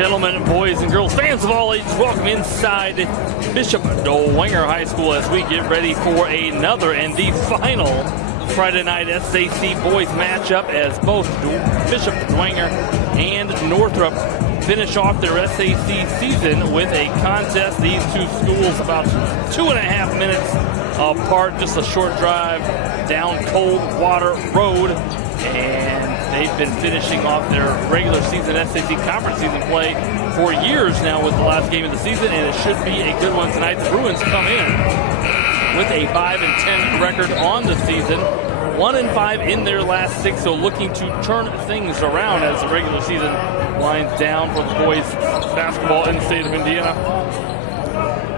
gentlemen, boys and girls, fans of all ages, welcome inside Bishop Dwenger High School as we get ready for another and the final Friday night SAC boys matchup as both Bishop Dwenger and Northrop finish off their SAC season with a contest. These two schools about 2.5 minutes apart, just a short drive down Coldwater Road, and they've been finishing off their regular season SAC conference season play for years now with the last game of the season, and it should be a good one tonight. The Bruins come in with a 5-10 record on the season, 1-5 in their last 6, so looking to turn things around as the regular season winds down for the boys basketball in the state of Indiana.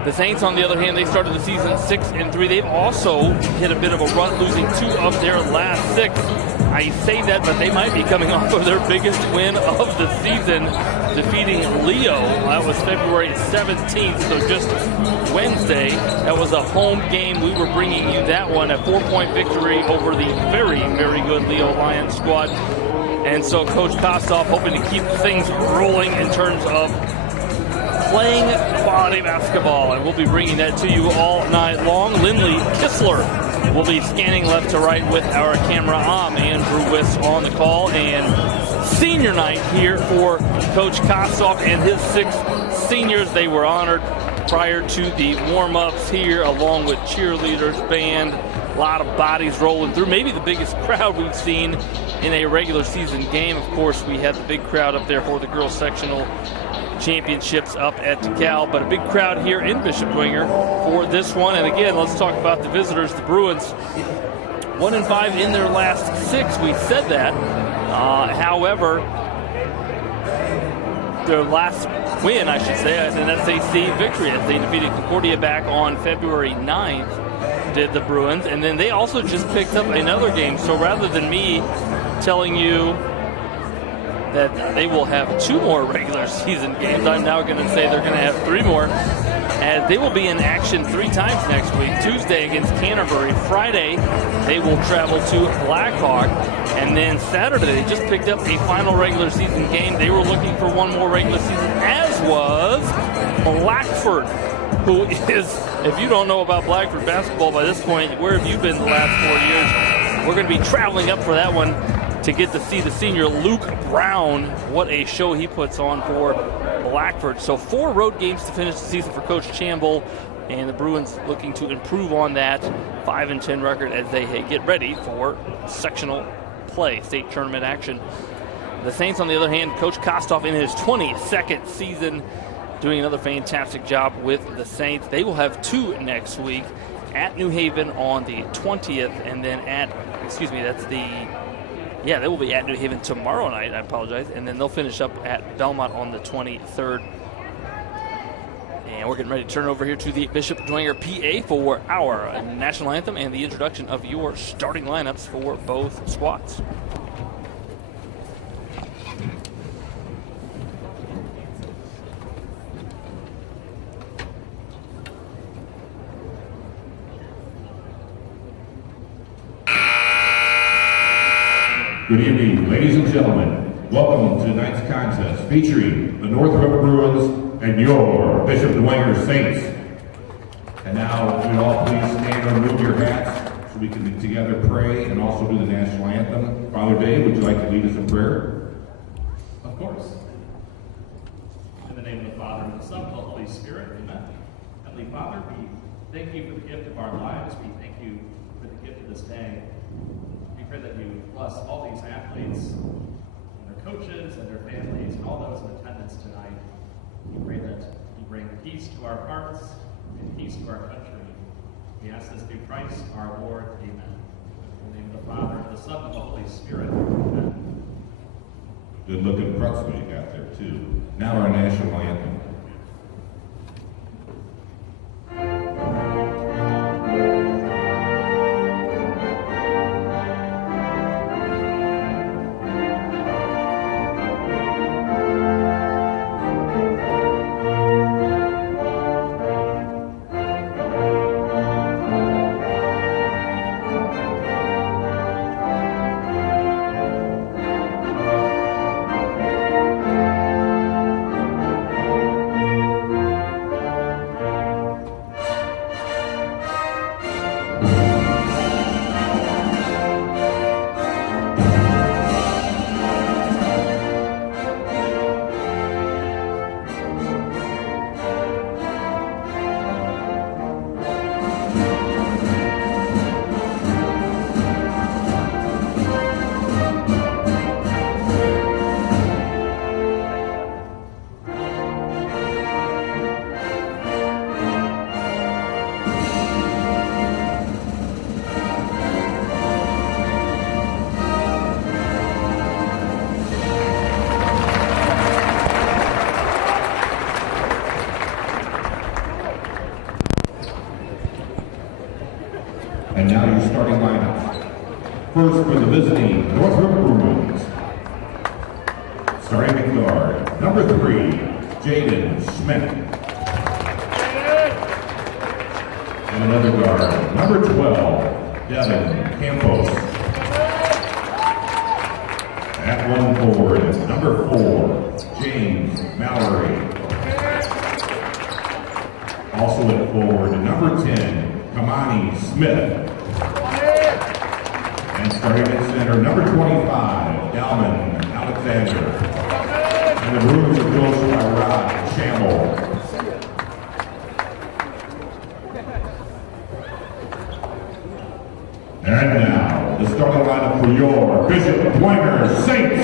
The Saints, on the other hand, they started the season 6-3. They've also hit a bit of a run, losing 2 of their last 6. I say that, but they might be coming off of their biggest win of the season, defeating Leo. That was February 17th, so just Wednesday. That was a home game. We were bringing you that one, a 4-point victory over the very, very good Leo Lions squad. And so Coach Kostoff hoping to keep things rolling in terms of playing quality basketball, and we'll be bringing that to you all night long. Lindley Kistler will be scanning left to right with our camera. I'm Andrew Wiss on the call, and senior night here for Coach Kostoff and his 6 seniors. They were honored prior to the warm-ups here, along with cheerleaders, band, a lot of bodies rolling through. Maybe the biggest crowd we've seen in a regular season game. Of course, we had the big crowd up there for the girls sectional championships up at DeKalb, but a big crowd here in Bishop Dwenger for this one. And again, let's talk about the visitors, the Bruins. 1-5 in their last 6. We said that. However, their last win, I should say, an SAC victory as they defeated Concordia back on February 9th, did the Bruins. And then they also just picked up another game. So rather than me telling you that they will have 2 more regular season games, I'm now going to say they're going to have 3 more, as they will be in action 3 times next week. Tuesday against Canterbury. Friday, they will travel to Blackhawk. And then Saturday, they just picked up a final regular season game. They were looking for 1 more regular season, as was Blackford, who is, if you don't know about Blackford basketball by this point, where have you been the last 4 years? We're going to be traveling up for that one to get to see the senior Luke Brown. What a show he puts on for Blackford. So 4 road games to finish the season for Coach Chamble, and the Bruins looking to improve on that 5-10 record as they get ready for sectional play, state tournament action. The Saints, on the other hand, Coach Kostoff in his 22nd season, doing another fantastic job with the Saints. They will have 2 next week, at New Haven on the 20th, and then they will be at New Haven tomorrow night, I apologize, and then they'll finish up at Belmont on the 23rd. And we're getting ready to turn over here to the Bishop Dwenger PA for our national anthem and the introduction of your starting lineups for both squads. Good evening, ladies and gentlemen. Welcome to tonight's contest featuring the Northrop Bruins and your Bishop Dwenger Saints. And now, would you all please stand and remove your hats so we can together pray and also do the national anthem. Father Dave, would you like to lead us in prayer? Of course. In the name of the Father, and the Son, and the Holy Spirit, amen. Heavenly Father, we thank you for the gift of our lives. We thank you for the gift of this day. We pray that you bless all these athletes and their coaches and their families and all those in attendance tonight. We pray that you bring peace to our hearts and peace to our country. We ask this through Christ our Lord. Amen. In the name of the Father, and the Son, and the Holy Spirit. Amen. Good looking pretzel you got there too. Now our national anthem. And now your starting lineup. First for the visiting Northrop Bruins. Starting at guard, number 3, Jaden Schmidt. And another guard, number 12, Devin Campos. At one forward, number 4, James Mallory. Also at forward, number 10, Mahoney Smith. And starting at center, number 25, Dalman Alexander. And the Bruins are coached by Rod Shamble. And now, the starting lineup for your Bishop Dwenger Saints.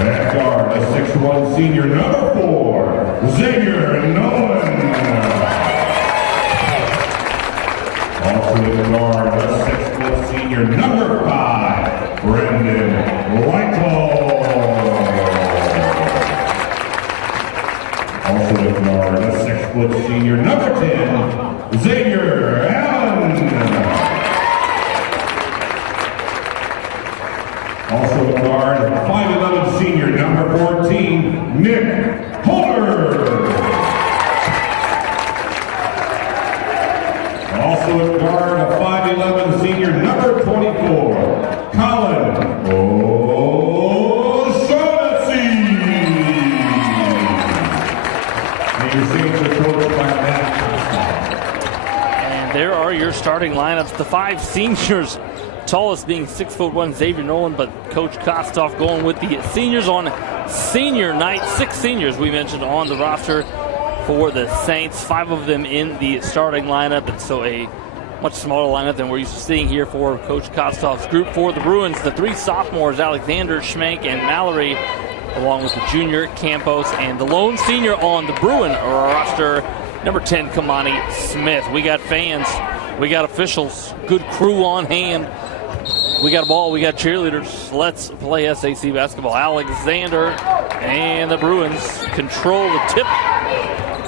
At guard, the 6'1" senior, number 4, Xavier Nolan. Also at guard, the 6' senior, number 5, Brendan Whitelaw. Also at guard, the 6' senior, number 10, Xavier Allen. Also at guard, 5'11" senior, number 14, Nick Holder. Also at guard, a 5'11" senior, number 24, Colin O'Shaughnessy. And your Saints are coached by Matt. And there are your starting lineups. The 5 seniors, tallest being 6'1" Xavier Nolan, but Coach Kostoff going with the seniors on senior night. 6 seniors we mentioned on the roster for the Saints, 5 of them in the starting lineup, and so a much smaller lineup than we're used to seeing here for Coach Kostoff's group. For the Bruins, the 3 sophomores, Alexander, Schmank, and Mallory, along with the junior, Campos, and the lone senior on the Bruin roster, number 10, Kamani Smith. We got fans, we got officials, good crew on hand. We got a ball, we got cheerleaders. Let's play SAC basketball. Alexander and the Bruins control the tip.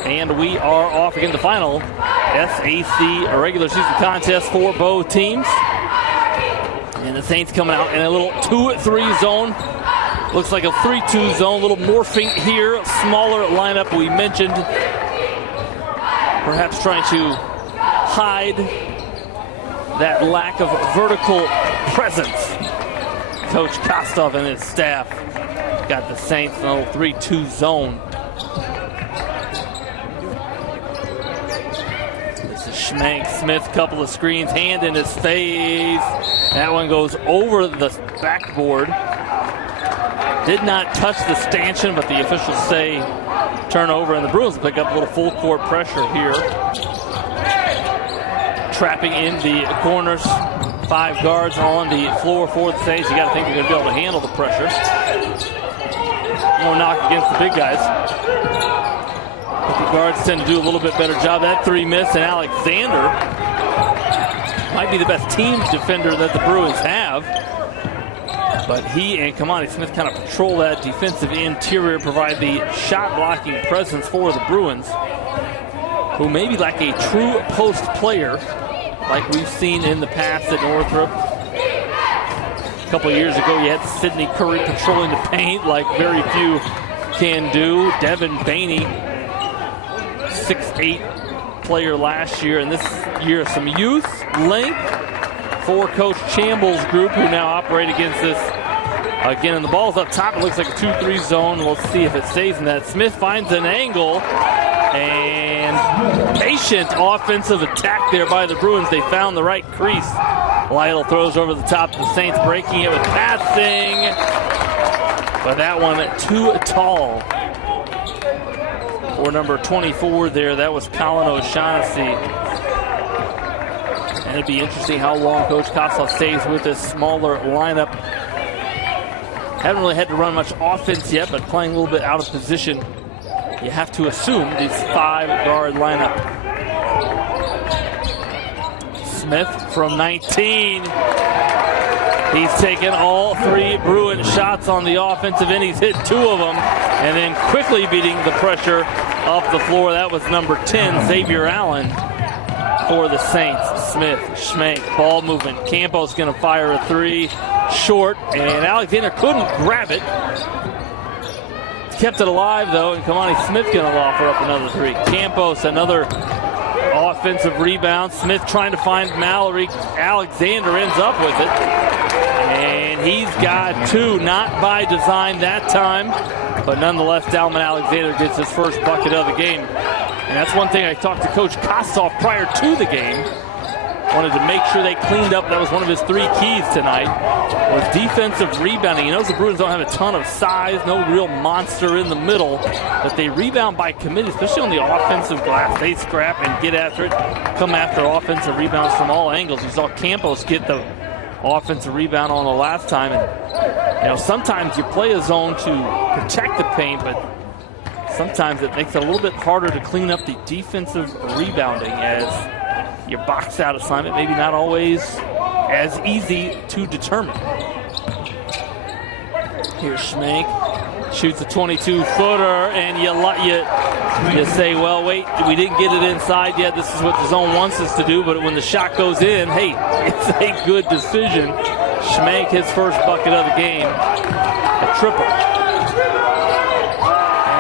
And we are off again, the final SAC regular season contest for both teams. And the Saints coming out in a little 2-3 zone. Looks like a 3-2 zone, a little morphing here. Smaller lineup we mentioned. Perhaps trying to hide that lack of vertical presence. Coach Kostoff and his staff got the Saints in a little 3-2 zone. This is Schmank, Smith, couple of screens, hand in his face. That one goes over the backboard. Did not touch the stanchion, but the officials say turnover, and the Bruins pick up a little full court pressure here. Trapping in the corners. 5 guards on the floor for the Saints. You got to think they're going to be able to handle the pressure. No knock against the big guys. But the guards tend to do a little bit better job. That 3 miss, and Alexander might be the best team defender that the Bruins have. But he and Kamani Smith kind of patrol that defensive interior, provide the shot blocking presence for the Bruins, who may be like a true post player, like we've seen in the past at Northrop. A couple of years ago, you had Sidney Curry patrolling the paint like very few can do. Devin Baney, 6'8" player last year, and this year some youth length for Coach Chamble's group, who now operate against this. Again, and the ball's up top. It looks like a 2-3 zone. We'll see if it stays in that. Smith finds an angle, and patient offensive attack there by the Bruins. They found the right crease. Lytle throws over the top of the Saints, breaking it with passing. But that one too tall for number 24 there. That was Colin O'Shaughnessy. And it'd be interesting how long Coach Kostoff stays with this smaller lineup. Haven't really had to run much offense yet, but playing a little bit out of position. You have to assume this 5-guard lineup. Smith from 19. He's taken all 3 Bruin shots on the offensive end. He's hit 2 of them, and then quickly beating the pressure off the floor. That was number 10, Xavier Allen, for the Saints. Smith, Schmank, ball movement. Campos going to fire a 3, short, and Alexander couldn't grab it. Kept it alive, though, and Kamani Smith going to offer up another 3. Campos, another offensive rebound. Smith trying to find Mallory. Alexander ends up with it. And he's got 2, not by design that time. But nonetheless, Dalman Alexander gets his first bucket of the game. And that's one thing I talked to Coach Kostoff prior to the game. Wanted to make sure they cleaned up. That was one of his 3 keys tonight, was defensive rebounding. He knows the Bruins don't have a ton of size, no real monster in the middle, but they rebound by committee, especially on the offensive glass. They scrap and get after it, come after offensive rebounds from all angles. You saw Campos get the offensive rebound on the last time. And sometimes you play a zone to protect the paint, but sometimes it makes it a little bit harder to clean up the defensive rebounding, as your box out assignment maybe not always as easy to determine. Here's Schmank, shoots a 22-footer, and you say, well, wait, we didn't get it inside yet. This is what the zone wants us to do, but when the shot goes in, hey, it's a good decision. Schmank, his first bucket of the game, a triple.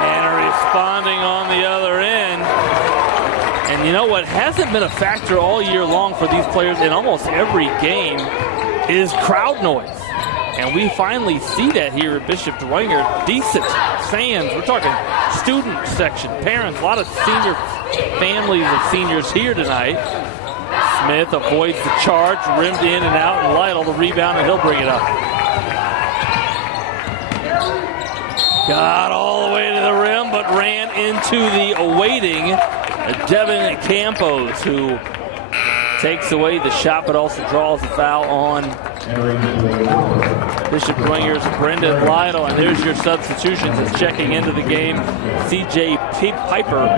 And responding on the other end. And you know what hasn't been a factor all year long for these players in almost every game is crowd noise. And we finally see that here at Bishop Dwenger. Decent fans. We're talking student section, parents, a lot of senior families of seniors here tonight. Smith avoids the charge, rimmed in and out, and Lytle the rebound, and he'll bring it up. Got all the way to the rim, but ran into the awaiting Devin Campos, who takes away the shot, but also draws a foul on Bishop Dwenger's Brendan Lytle. And there's your substitutions. It's checking into the game. C.J. Piper,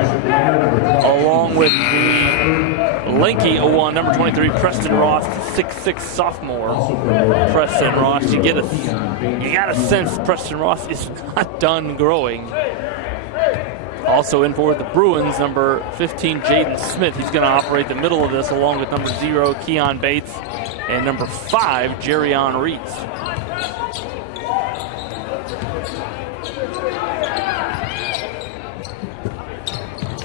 along with the lanky number 23, Preston Ross, 6'6" sophomore. Preston Ross, you got a sense Preston Ross is not done growing. Also in for the Bruins, number 15, Jaden Smith. He's going to operate the middle of this along with number 0, Keon Bates, and number 5, Jerrion Reeds.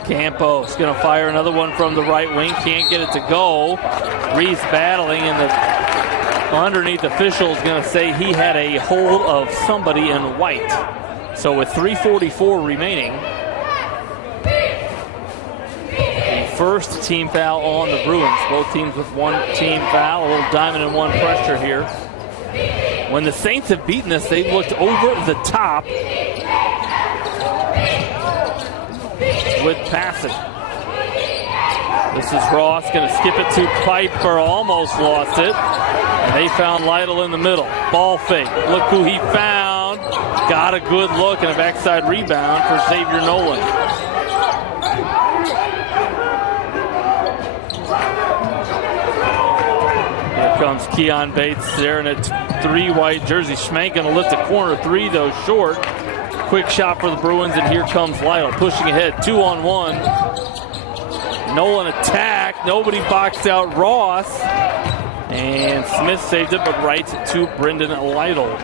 Campos going to fire another one from the right wing. Can't get it to go. Reeds battling, and the underneath official is going to say he had a hold of somebody in white. So with 3:44 remaining, first team foul on the Bruins. Both teams with one team foul. A little diamond and one pressure here. When the Saints have beaten us, they've looked over the top with passing. This is Ross going to skip it to Piper. Almost lost it. And they found Lytle in the middle. Ball fake. Look who he found. Got a good look and a backside rebound for Xavier Nolan. Comes Keon Bates there in a 3 white jersey. Schmank going to lift a corner 3, though short. Quick shot for the Bruins, and here comes Lytle pushing ahead, 2-on-1. Nolan attack. Nobody boxed out Ross. And Smith saved it, but right to Brendan Lytle.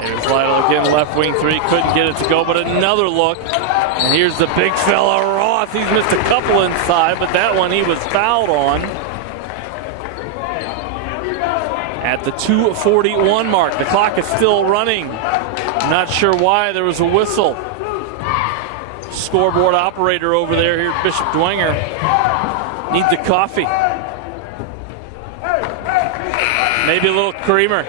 There's Lytle again, left wing 3, couldn't get it to go, but another look. And here's the big fella, Ross. He's missed a couple inside, but that one he was fouled on at the 2:41 mark. The clock is still running. Not sure why. There was a whistle. Scoreboard operator over there here at Bishop Dwenger needs a coffee. Maybe a little creamer.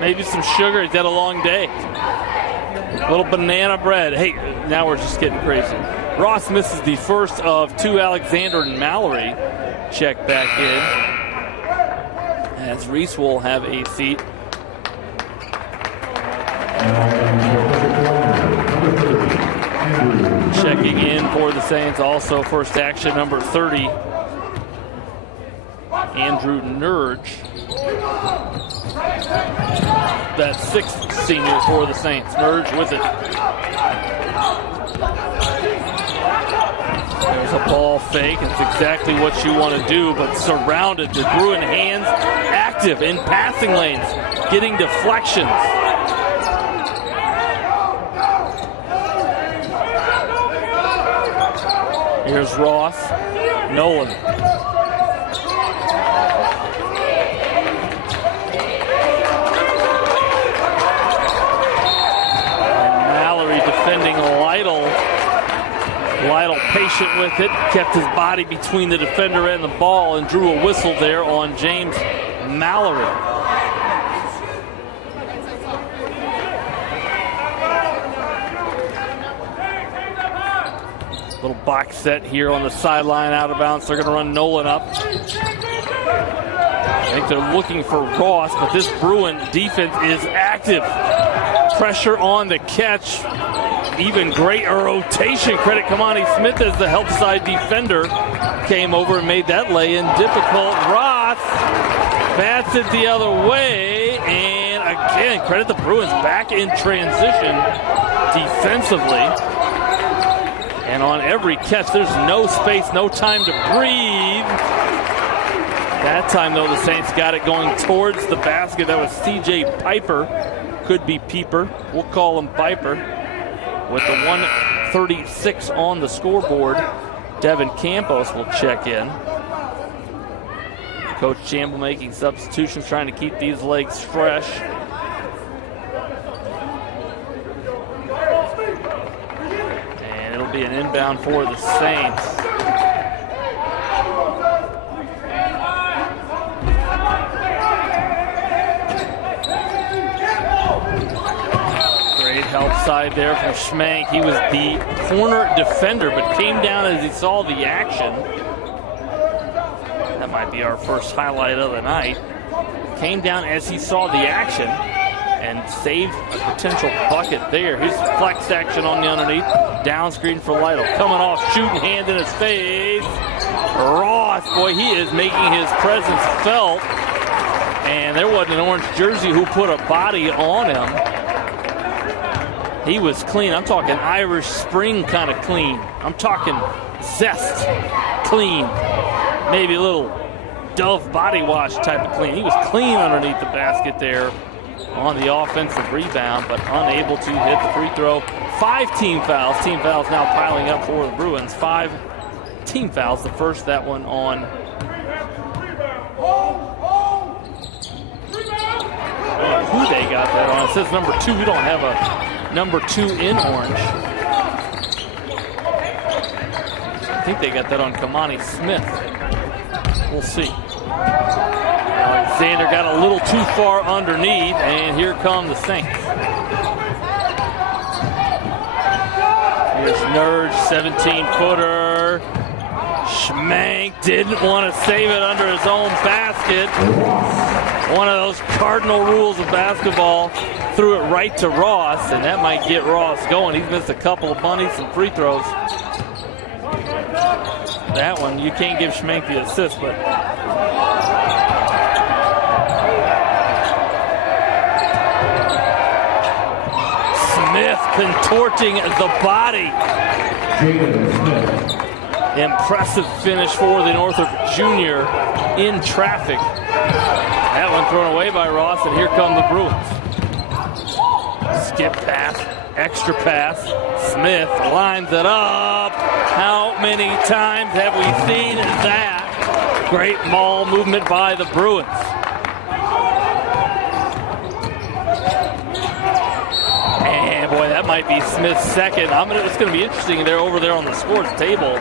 Maybe some sugar. He's had a long day. A little banana bread. Hey, now we're just getting crazy. Ross misses the first of 2. Alexander and Mallory check back in, as Reese will have a seat. Checking in for the Saints, also first action, number 30, Andrew Nurge. That 6th senior for the Saints. Nurge with it. There's a ball fake. It's exactly what you want to do, but surrounded. The Bruin hands active in passing lanes, getting deflections. Here's Ross. Nolan. And Mallory defending Lytle. Lytle patient with it, kept his body between the defender and the ball and drew a whistle there on James Mallory. Little box set here on the sideline, out of bounds. They're going to run Nolan up. I think they're looking for Ross, but this Bruin defense is active. Pressure on the catch. Even greater rotation. Credit Kamani Smith as the help side defender. Came over and made that lay-in difficult. Ross bats it the other way. And again, credit the Bruins back in transition defensively. And on every catch, there's no space, no time to breathe. That time, though, the Saints got it going towards the basket. That was C.J. Piper. Could be Peeper. We'll call him Piper. With the 1:36 on the scoreboard, Devin Campos will check in. Coach Chamble making substitutions, trying to keep these legs fresh. And it'll be an inbound for the Saints. Help side there from Schmank. He was the corner defender, but came down as he saw the action. That might be our first highlight of the night. Came down as he saw the action and saved a potential bucket there. Here's flex action on the underneath. Down screen for Lytle. Coming off, shooting hand in his face. Ross, boy, he is making his presence felt. And there wasn't an orange jersey who put a body on him. He was clean. I'm talking Irish Spring kind of clean. I'm talking zest clean. Maybe a little Dove body wash type of clean. He was clean underneath the basket there on the offensive rebound, but unable to hit the free throw. 5 team fouls. Team fouls now piling up for the Bruins. 5 team fouls. The first, that one on who they got that on. It says number 2. We don't have a number 2 in orange. I think they got that on Kamani Smith. We'll see. Alexander got a little too far underneath, and here come the Saints. Here's Nurge, 17-footer. Schmank didn't want to save it under his own basket. One of those cardinal rules of basketball. Threw it right to Ross, and that might get Ross going. He's missed a couple of bunnies and free throws. That one, you can't give Schmank the assist, but Smith contorting the body. Impressive finish for the Northrop junior in traffic. That one thrown away by Ross, and here come the Bruins. Skip pass, extra pass. Smith lines it up. How many times have we seen that? Great ball movement by the Bruins. And boy, that might be Smith's second. It's going to be interesting. They're over there on the scores table.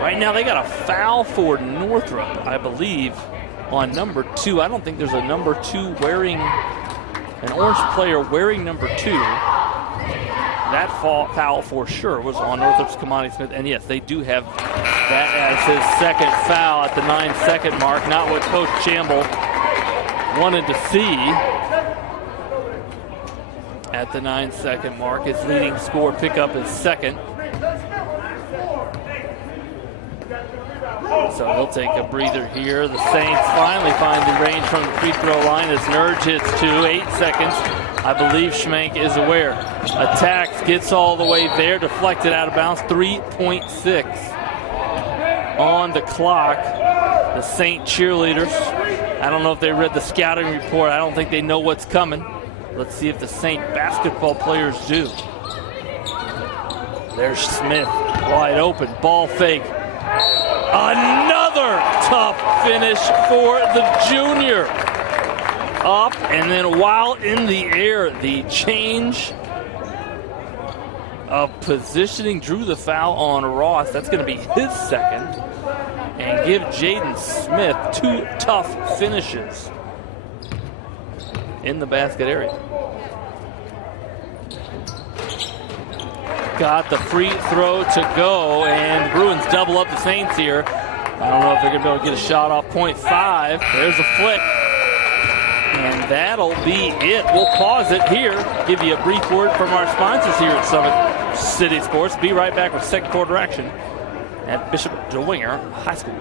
Right now, they got a foul for Northrop, I believe, on number 2. I don't think there's a number 2 wearing, an orange player wearing number 2. That foul for sure was on Northrop's Kamani Smith. And yes, they do have that as his second foul at the 9-second mark. Not what Coach Chamble wanted to see. At the 9-second mark, his leading scorer pick up his second. So he'll take a breather here. The Saints finally find the range from the free throw line as Nurge hits 2, 8 seconds. I believe Schmenk is aware. Attacks, gets all the way there, deflected out of bounds, 3.6 on the clock. The Saint cheerleaders, I don't know if they read the scouting report. I don't think they know what's coming. Let's see if the Saint basketball players do. There's Smith, wide open, ball fake. Another tough finish for the junior. Up, and then while in the air, the change of positioning drew the foul on Ross. That's going to be his second. And give Jaden Smith 2 tough finishes in the basket area. Got the free throw to go, and the Bruins double up the Saints here. I don't know if they're going to be able to get a shot off point 5. There's a flick. And that'll be it. We'll pause it here. Give you a brief word from our sponsors here at Summit City Sports. Be right back with second quarter action at Bishop Dwenger High School.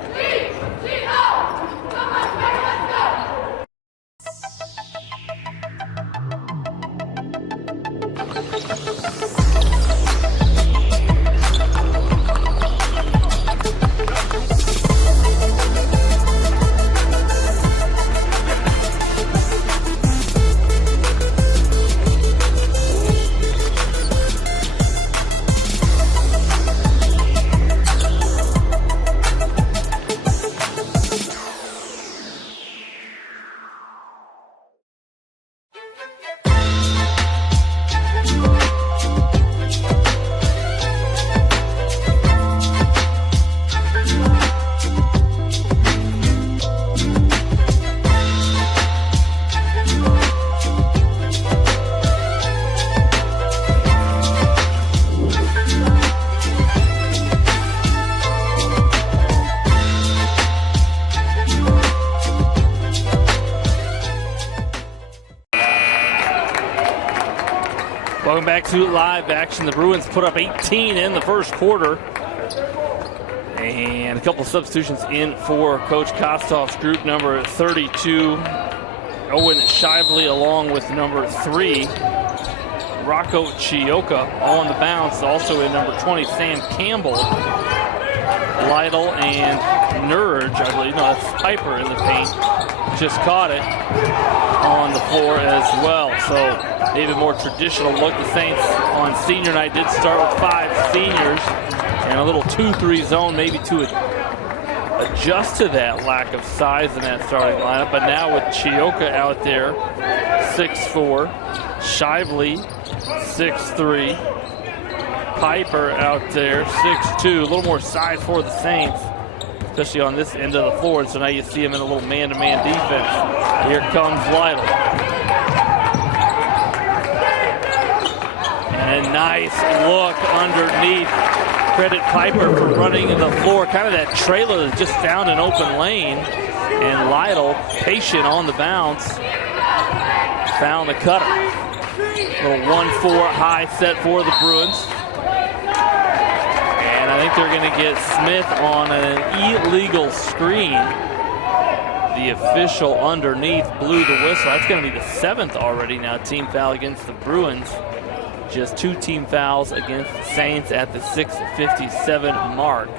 Welcome back to live action. The Bruins put up 18 in the first quarter. And a couple substitutions in for Coach Kostoff's group. Number 32, Owen Shively, along with number 3, Rocco Chioka, on the bounce. Also in number 20, Sam Campbell, Lytle, and Nurge, I believe. No, that's Piper in the paint. Just caught it on the floor as well. So maybe a more traditional look. The Saints on senior night did start with 5 seniors and a little 2-3 zone, maybe to adjust to that lack of size in that starting lineup. But now with Chioka out there, 6'4", Shively, 6'3", Piper out there, 6'2", a little more size for the Saints, especially on this end of the floor. So now you see him in a little man-to-man defense. Here comes Lytle. And a nice look underneath. Credit Piper for running in the floor. Kind of that trailer that just found an open lane. And Lytle, patient on the bounce, found the cutter. Little 1-4 high set for the Bruins. And I think they're going to get Smith on an illegal screen. The official underneath blew the whistle. That's going to be the 7th already now, team foul against the Bruins. Just 2 team fouls against the Saints at the 6:57 mark.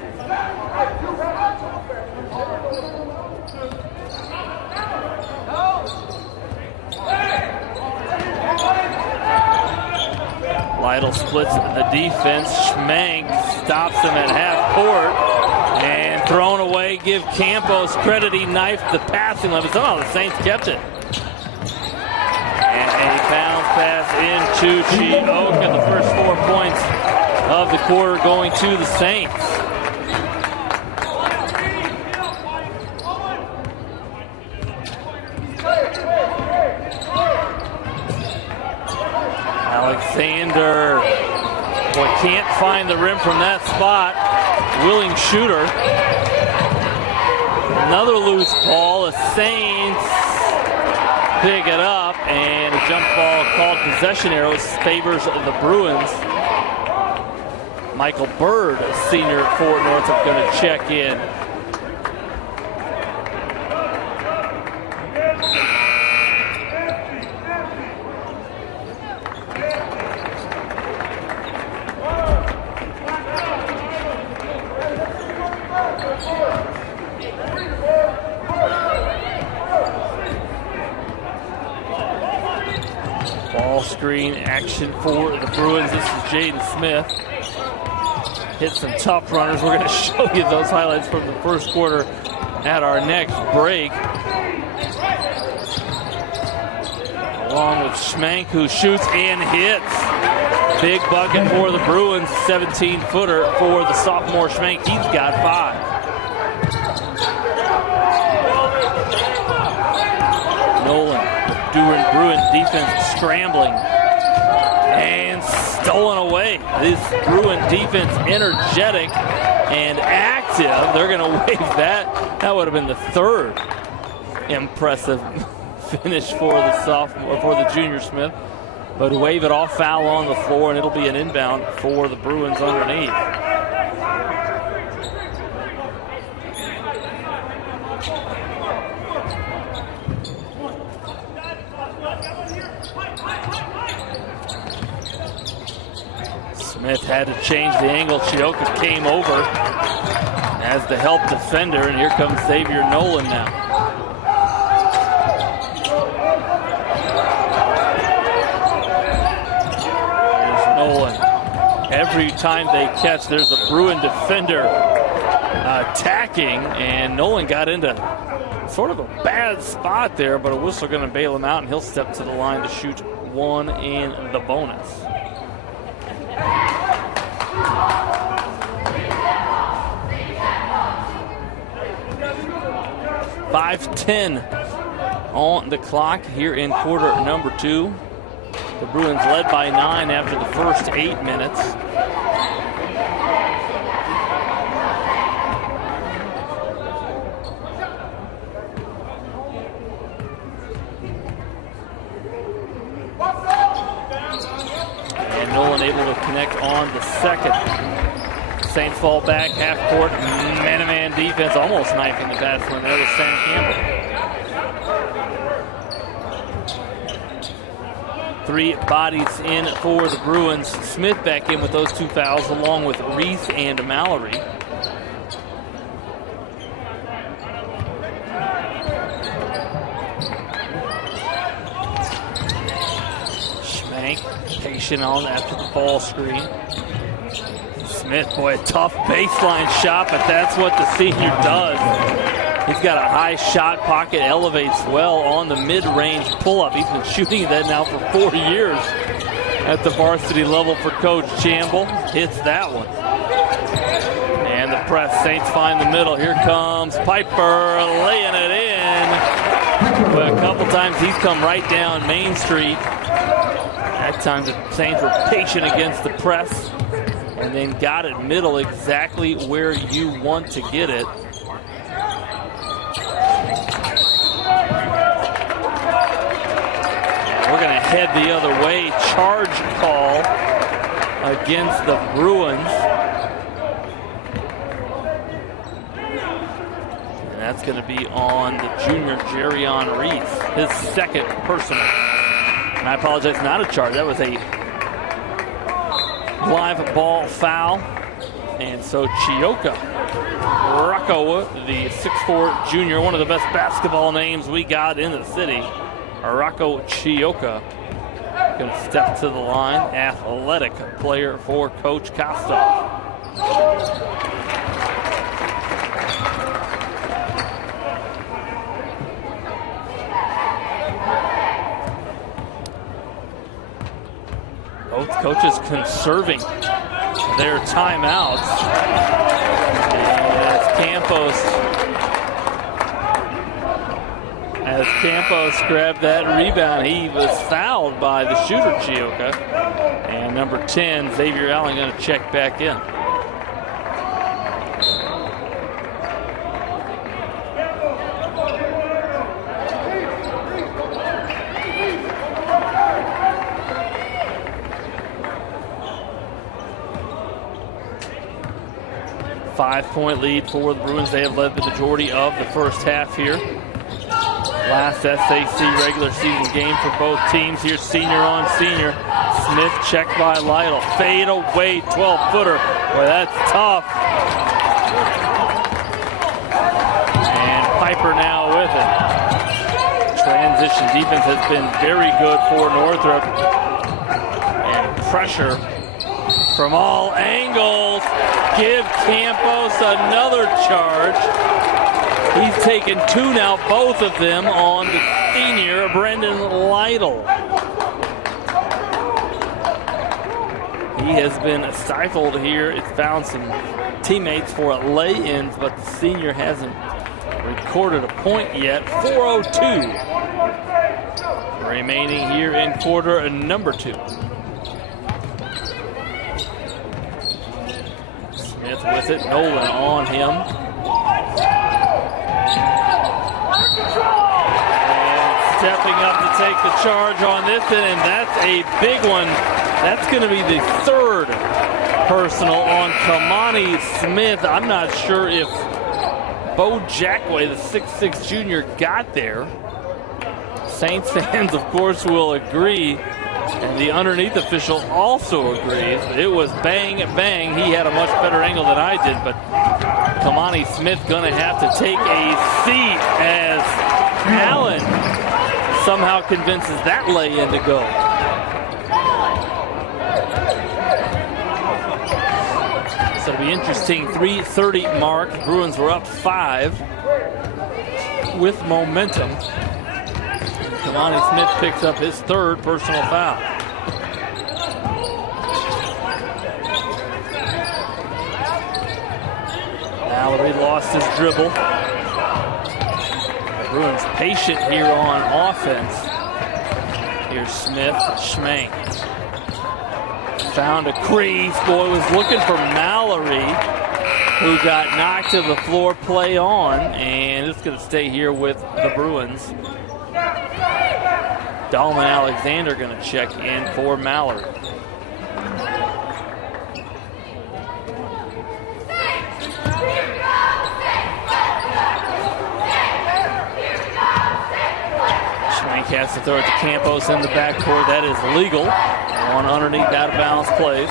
Lytle splits the defense. Schmenk stops him at half court. And thrown away. Give Campos credit. He knifed the passing limit. Somehow the Saints kept it. And a bounce pass into Chioka. The first 4 points of the quarter going to the Saints. Alexander, boy, can't find the rim from that spot. Willing shooter. Another loose ball. The Saints pick it up, and a jump ball called possession arrows favors the Bruins. Michael Bird, a senior for Northrop, going to check in. Ball screen action for the Bruins. This is Jaden Smith. Hit some tough runners. We're going to show you those highlights from the first quarter at our next break. Along with Schmank, who shoots and hits. Big bucket for the Bruins. 17-footer for the sophomore Schmank. He's got 5. Nolan, Bruin defense scrambling and stolen away. This Bruin defense energetic and active. They're going to wave that. That would have been the third impressive finish for the sophomore, for the junior Smith. But wave it off, foul on the floor, and it'll be an inbound for the Bruins underneath. Smith had to change the angle. Chioka came over as the help defender, and here comes Xavier Nolan now. There's Nolan. Every time they catch, there's a Bruin defender attacking, and Nolan got into sort of a bad spot there, but a whistle going to bail him out, and he'll step to the line to shoot one in the bonus. 5:10 on the clock here in quarter number 2. The Bruins led by 9 after the first 8 minutes. And Nolan able to connect on the second. Saints fall back, half court, man-to-man defense, almost knifing the batsman there with Sam Campbell. 3 bodies in for the Bruins. Smith back in with those 2 fouls, along with Reese and Mallory. Schmank patient on after the ball screen. Smith, boy, a tough baseline shot, but that's what the senior does. He's got a high shot pocket, elevates well on the mid-range pull-up. He's been shooting that now for 4 years at the varsity level for Coach Campbell. Hits that one. And the press, Saints find the middle. Here comes Piper laying it in. But a couple times he's come right down Main Street. At times the Saints were patient against the press, and then got it middle exactly where you want to get it. We're going to head the other way. Charge call against the Bruins. And that's going to be on the junior Jerion Reese, his second personal. And I apologize, not a charge. That was a live ball foul. And so Chioka Rocco, the 6'4 junior, one of the best basketball names we got in the city. Rocco Chioka going to step to the line. Athletic player for Coach Kostoff. Both coaches conserving their timeouts. As Campos grabbed that rebound, he was fouled by the shooter Chioka. And number 10, Xavier Allen, going to check back in. 5-point lead for the Bruins. They have led the majority of the first half here. Last SAC regular season game for both teams. Here's senior on senior. Smith checked by Lytle. Fade away, 12-footer. Boy, that's tough. And Piper now with it. Transition defense has been very good for Northrop. And pressure from all angles. Give Campos another charge. He's taken 2 now, both of them on the senior, Brendan Lytle. He has been stifled here. It's found some teammates for lay-ins, but the senior hasn't recorded a point yet. 4:02 remaining here in quarter number 2. Smith with it, Nolan on him. And stepping up to take the charge on this, and that's a big one. That's going to be the 3rd personal on Mahoney Smith. I'm not sure if Bo Jackway, the 6'6 junior, got there. Saints fans, of course, will agree. And the underneath official also agrees. It was bang, bang. He had a much better angle than I did, but Mahoney Smith going to have to take a seat as Allen somehow convinces that lay-in to go. So it'll be interesting. 3:30 mark. Bruins were up 5 with momentum. Mahoney Smith picks up his 3rd personal foul. Mallory lost his dribble. The Bruins patient here on offense. Here's Smith, Schmank. Found a crease. Boy was looking for Mallory, who got knocked to the floor. Play on, and it's going to stay here with the Bruins. Dahlman Alexander going to check in for Mallory. Schmank has to throw it to Campos in the backcourt. That is legal on underneath out-of-bounds plays.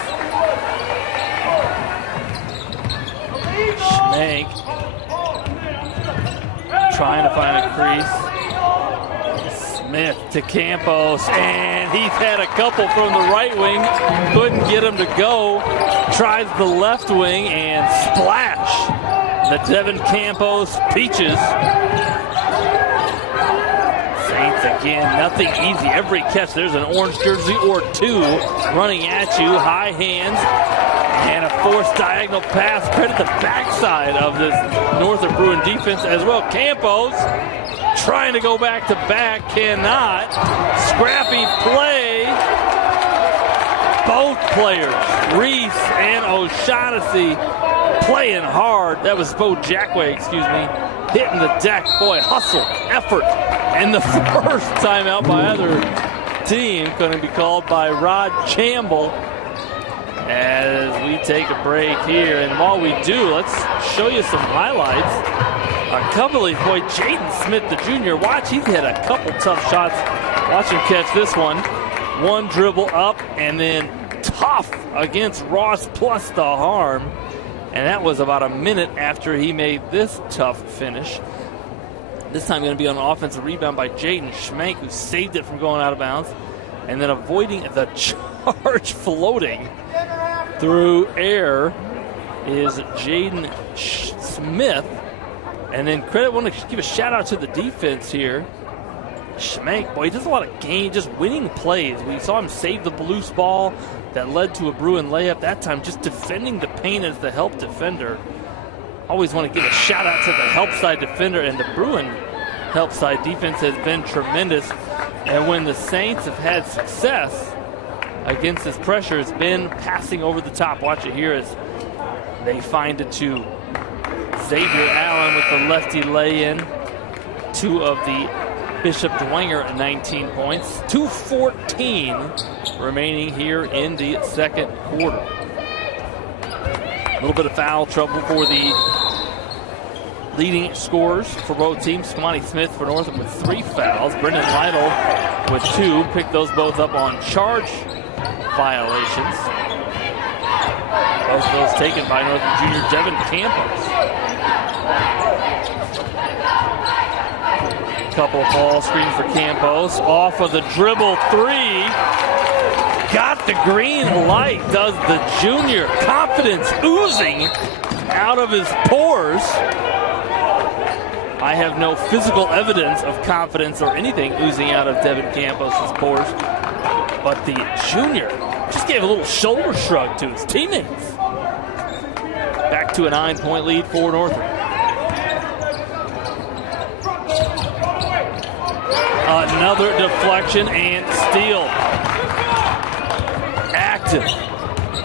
Schmank trying to find a crease. Smith to Campos, and he's had a couple from the right wing. Couldn't get him to go. Tries the left wing, and splash. The Devin Campos Peaches. Saints again, nothing easy. Every catch, there's an orange jersey or 2 running at you. High hands, and a forced diagonal pass. Credit the backside of this Northrop Bruin defense as well. Campos trying to go back-to-back, cannot. Scrappy play. Both players, Reese and O'Shaughnessy, playing hard. That was Bo Jackway, hitting the deck. Boy, hustle, effort. And the first timeout by either team going to be called by Rod Campbell as we take a break here. And while we do, let's show you some highlights. A couple of, boy, Jaden Smith, the junior, watch, he's had a couple tough shots. Watch him catch this one. One dribble up, and then tough against Ross plus the harm. And that was about a minute after he made this tough finish. This time going to be on an offensive rebound by Jaden Schmank, who saved it from going out of bounds. And then avoiding the charge floating through air is Jaden Smith. And then credit, want to give a shout out to the defense here. Schmank, boy, he does a lot of game, just winning plays. We saw him save the loose ball that led to a Bruin layup. That time just defending the paint as the help defender. Always want to give a shout out to the help side defender, and the Bruin help side defense has been tremendous. And when the Saints have had success against this pressure, it's been passing over the top. Watch it here as they find it to Xavier Allen with the lefty lay-in. 2 of the Bishop Dwenger at 19 points. 2:14 remaining here in the second quarter. A little bit of foul trouble for the leading scorers for both teams. Mahoney Smith for Northrop with 3 fouls. Brendan Lytle with 2. Picked those both up on charge violations. Both of those taken by Northrop junior Devin Campos. Couple of ball screens for Campos. Off of the dribble 3. Got the green light, does the junior. Confidence oozing out of his pores. I have no physical evidence of confidence or anything oozing out of Devin Campos' pores. But the junior just gave a little shoulder shrug to his teammates. Back to a 9-point lead for Northrop. Another deflection and steal. Active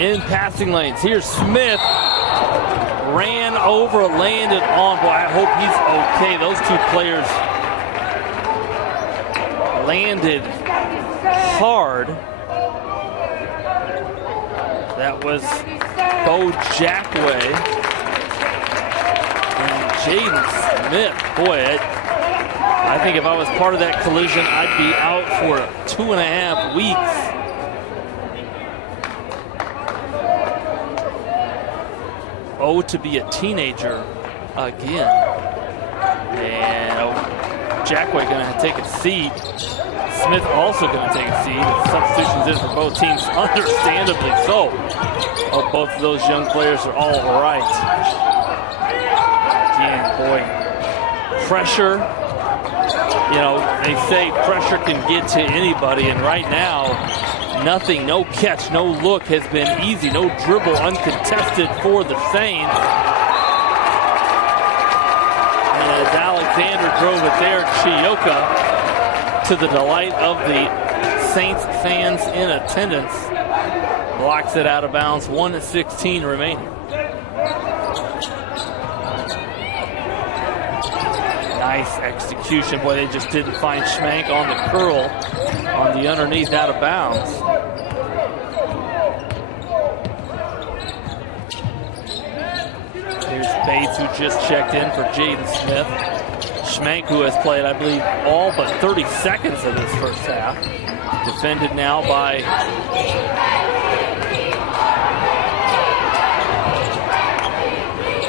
in passing lanes. Here's Smith. Ran over, landed on. Boy, I hope he's okay. Those 2 players landed hard. That was Bo Jackway and Jaden Smith. Boy, I think if I was part of that collision, I'd be out for 2.5 weeks. Oh, to be a teenager again. And Jackway going to take a seat. Smith also going to take a seat. Substitutions in for both teams, understandably so. Oh, both of those young players are all right. Again, boy, pressure. You know, they say pressure can get to anybody, and right now, nothing, no catch, no look has been easy. No dribble uncontested for the Saints. And as Alexander drove it there, Chioka, to the delight of the Saints fans in attendance, blocks it out of bounds. 1:16 remaining. Nice execution. Boy, they just didn't find Schmank on the curl on the underneath out of bounds. Here's Bates, who just checked in for Jaden Smith. Schmank, who has played, I believe, all but 30 seconds of this first half. Defended now by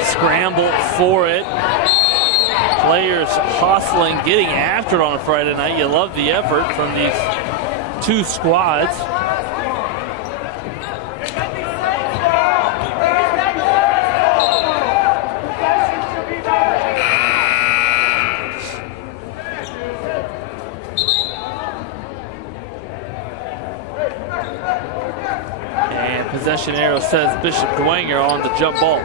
scramble for it. Players hustling, getting after it on a Friday night. You love the effort from these 2 squads. And possession arrow says Bishop Dwenger on the jump ball.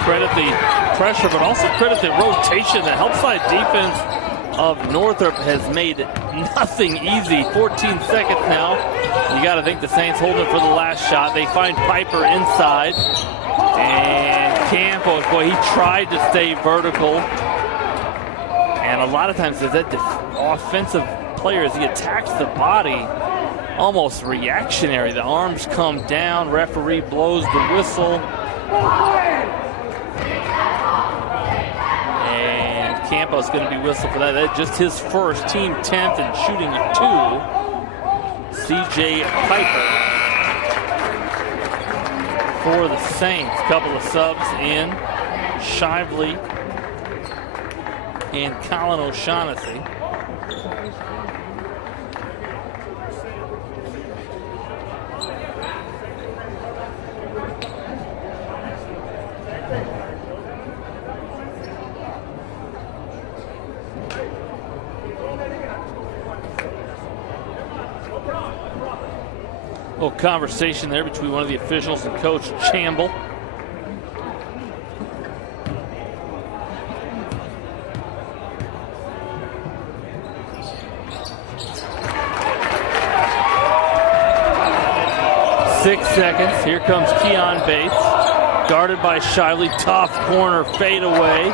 Credit the pressure, but also credit the rotation. The help side defense of Northrop has made nothing easy. 14 seconds now. You got to think the Saints hold it for the last shot. They find Piper inside. And Campos, boy, he tried to stay vertical. And a lot of times as that offensive player, as he attacks the body, almost reactionary. The arms come down. Referee blows the whistle. Campos going to be whistled for that. That's just his first, team 10th and shooting at 2. C.J. Piper for the Saints. Couple of subs in. Shively and Colin O'Shaughnessy. Little conversation there between one of the officials and Coach Chamble. 6 seconds. Here comes Keon Bates. Guarded by Shiley. Tough corner fadeaway.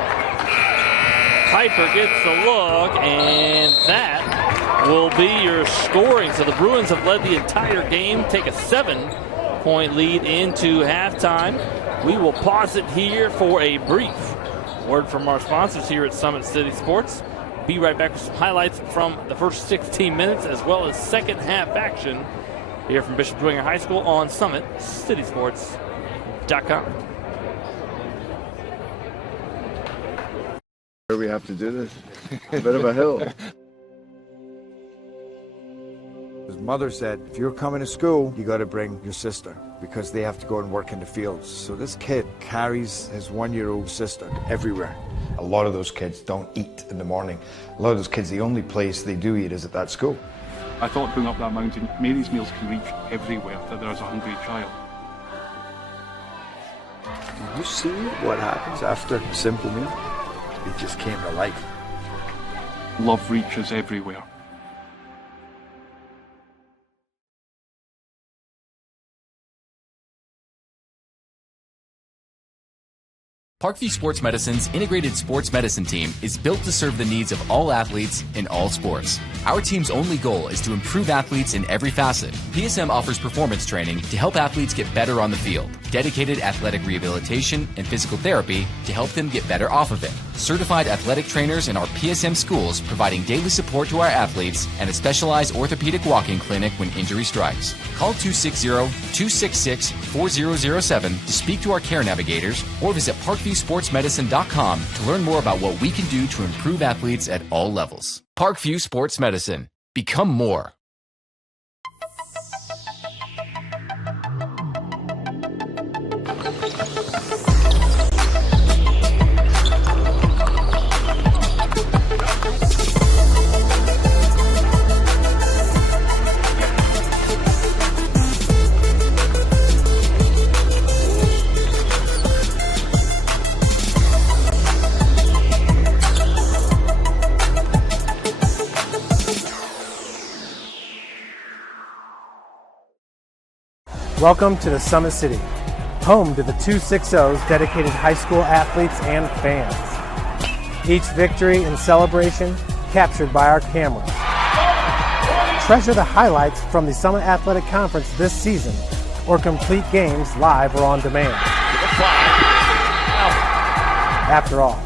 Piper gets the look, and that will be your scoring. So the Bruins have led the entire game, take a 7-point lead into halftime. We will pause it here for a brief word from our sponsors here at Summit City Sports. Be right back with some highlights from the first 16 minutes as well as second half action here from Bishop Dwenger High School on SummitCitySports.com. We have to do this. A bit of a hill. His mother said, if you're coming to school, you got to bring your sister because they have to go and work in the fields. So this kid carries his 1-year-old sister everywhere. A lot of those kids don't eat in the morning. A lot of those kids, the only place they do eat is at that school. I thought going up that mountain, Mary's meals can reach everywhere that there's a hungry child. You see what happens after a simple meal? It just came to life. Love reaches everywhere. Parkview Sports Medicine's integrated sports medicine team is built to serve the needs of all athletes in all sports. Our team's only goal is to improve athletes in every facet. PSM offers performance training to help athletes get better on the field, dedicated athletic rehabilitation and physical therapy to help them get better off of it, certified athletic trainers in our PSM schools providing daily support to our athletes, and a specialized orthopedic walk-in clinic when injury strikes. Call 260-266-4007 to speak to our care navigators or visit ParkviewSportsMedicine.com to learn more about what we can do to improve athletes at all levels. Parkview Sports Medicine. Become more. Welcome to the Summit City, home to the 260's dedicated high school athletes and fans. Each victory and celebration captured by our cameras. Treasure the highlights from the Summit Athletic Conference this season or complete games live or on demand. After all,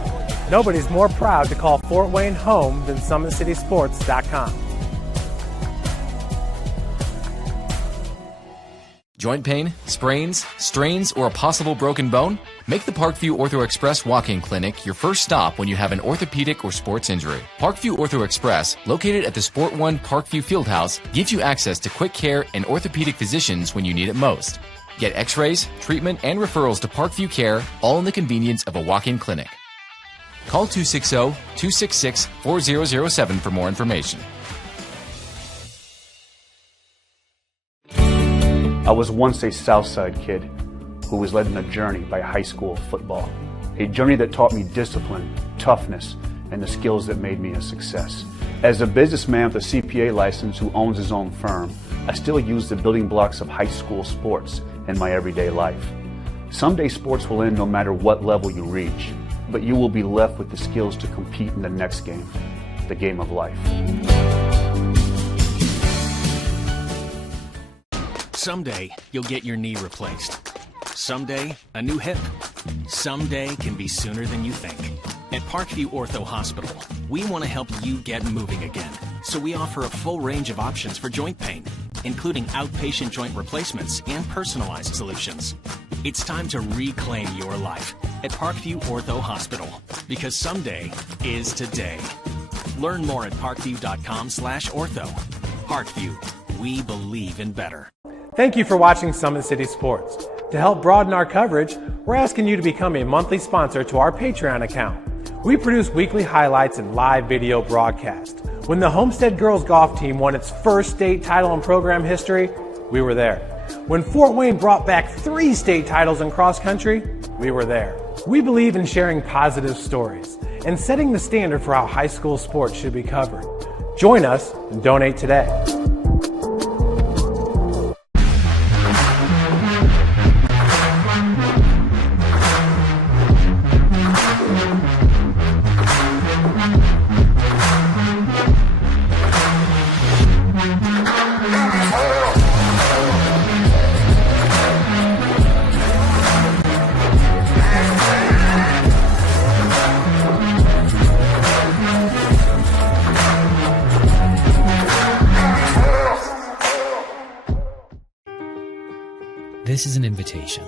nobody's more proud to call Fort Wayne home than SummitCitySports.com. Joint pain, sprains, strains, or a possible broken bone? Make the Parkview Ortho Express walk-in clinic your first stop when you have an orthopedic or sports injury. Parkview Ortho Express, located at the Sport One Parkview Fieldhouse, gives you access to quick care and orthopedic physicians when you need it most. Get x-rays, treatment, and referrals to Parkview Care, all in the convenience of a walk-in clinic. Call 260-266-4007 for more information. I was once a Southside kid who was led on a journey by high school football. A journey that taught me discipline, toughness, and the skills that made me a success. As a businessman with a CPA license who owns his own firm, I still use the building blocks of high school sports in my everyday life. Someday sports will end no matter what level you reach, but you will be left with the skills to compete in the next game, the game of life. Someday, you'll get your knee replaced. Someday, a new hip. Someday can be sooner than you think. At Parkview Ortho Hospital, we want to help you get moving again. So we offer a full range of options for joint pain, including outpatient joint replacements and personalized solutions. It's time to reclaim your life at Parkview Ortho Hospital, because someday is today. Learn more at parkview.com/ortho. Parkview, we believe in better. Thank you for watching Summit City Sports. To help broaden our coverage, we're asking you to become a monthly sponsor to our Patreon account. We produce weekly highlights and live video broadcasts. When the Homestead Girls Golf Team won its first state title in program history, we were there. When Fort Wayne brought back 3 state titles in cross country, we were there. We believe in sharing positive stories and setting the standard for how high school sports should be covered. Join us and donate today. This is an invitation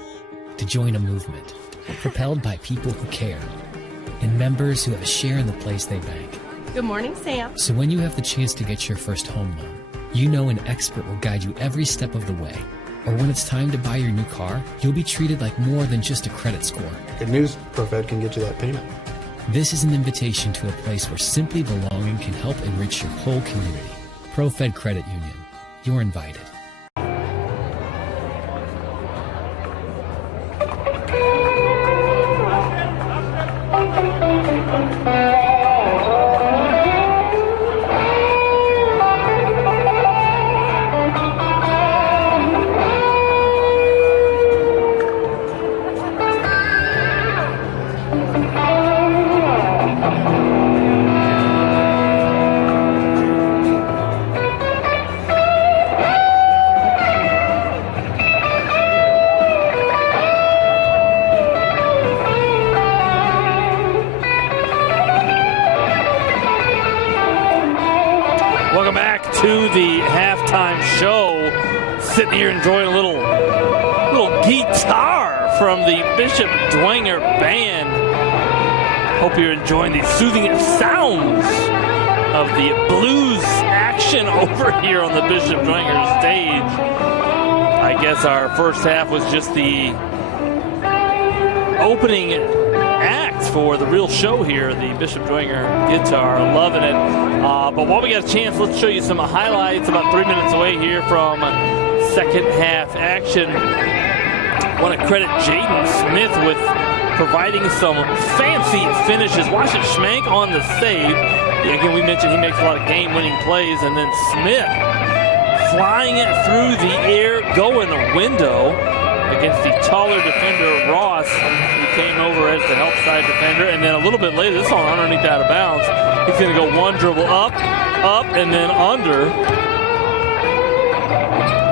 to join a movement propelled by people who care and members who have a share in the place they bank. Good morning, Sam. So when you have the chance to get your first home loan, you know an expert will guide you every step of the way. Or when it's time to buy your new car, you'll be treated like more than just a credit score. Good news, ProFed can get you that payment. This is an invitation to a place where simply belonging can help enrich your whole community. ProFed Credit Union. You're invited. Welcome back to the halftime show. Sitting here enjoying a little guitar from the Bishop Dwenger band. Hope you're enjoying the soothing sounds of the blues action over here on the Bishop Dwenger stage. I guess our first half was just the opening act for the real show here, the Bishop Dwenger guitar. Loving it. But while we got a chance, let's show you some highlights about 3 minutes away here from second half action. I want to credit Jaden Smith with providing some fancy finishes. Watch it, Schmank on the save. Again, we mentioned he makes a lot of game-winning plays, and then Smith flying it through the air, going a window against the taller defender, Ross, who came over as the help side defender. And then a little bit later, this one underneath out of bounds. He's going to go one dribble up, and then under.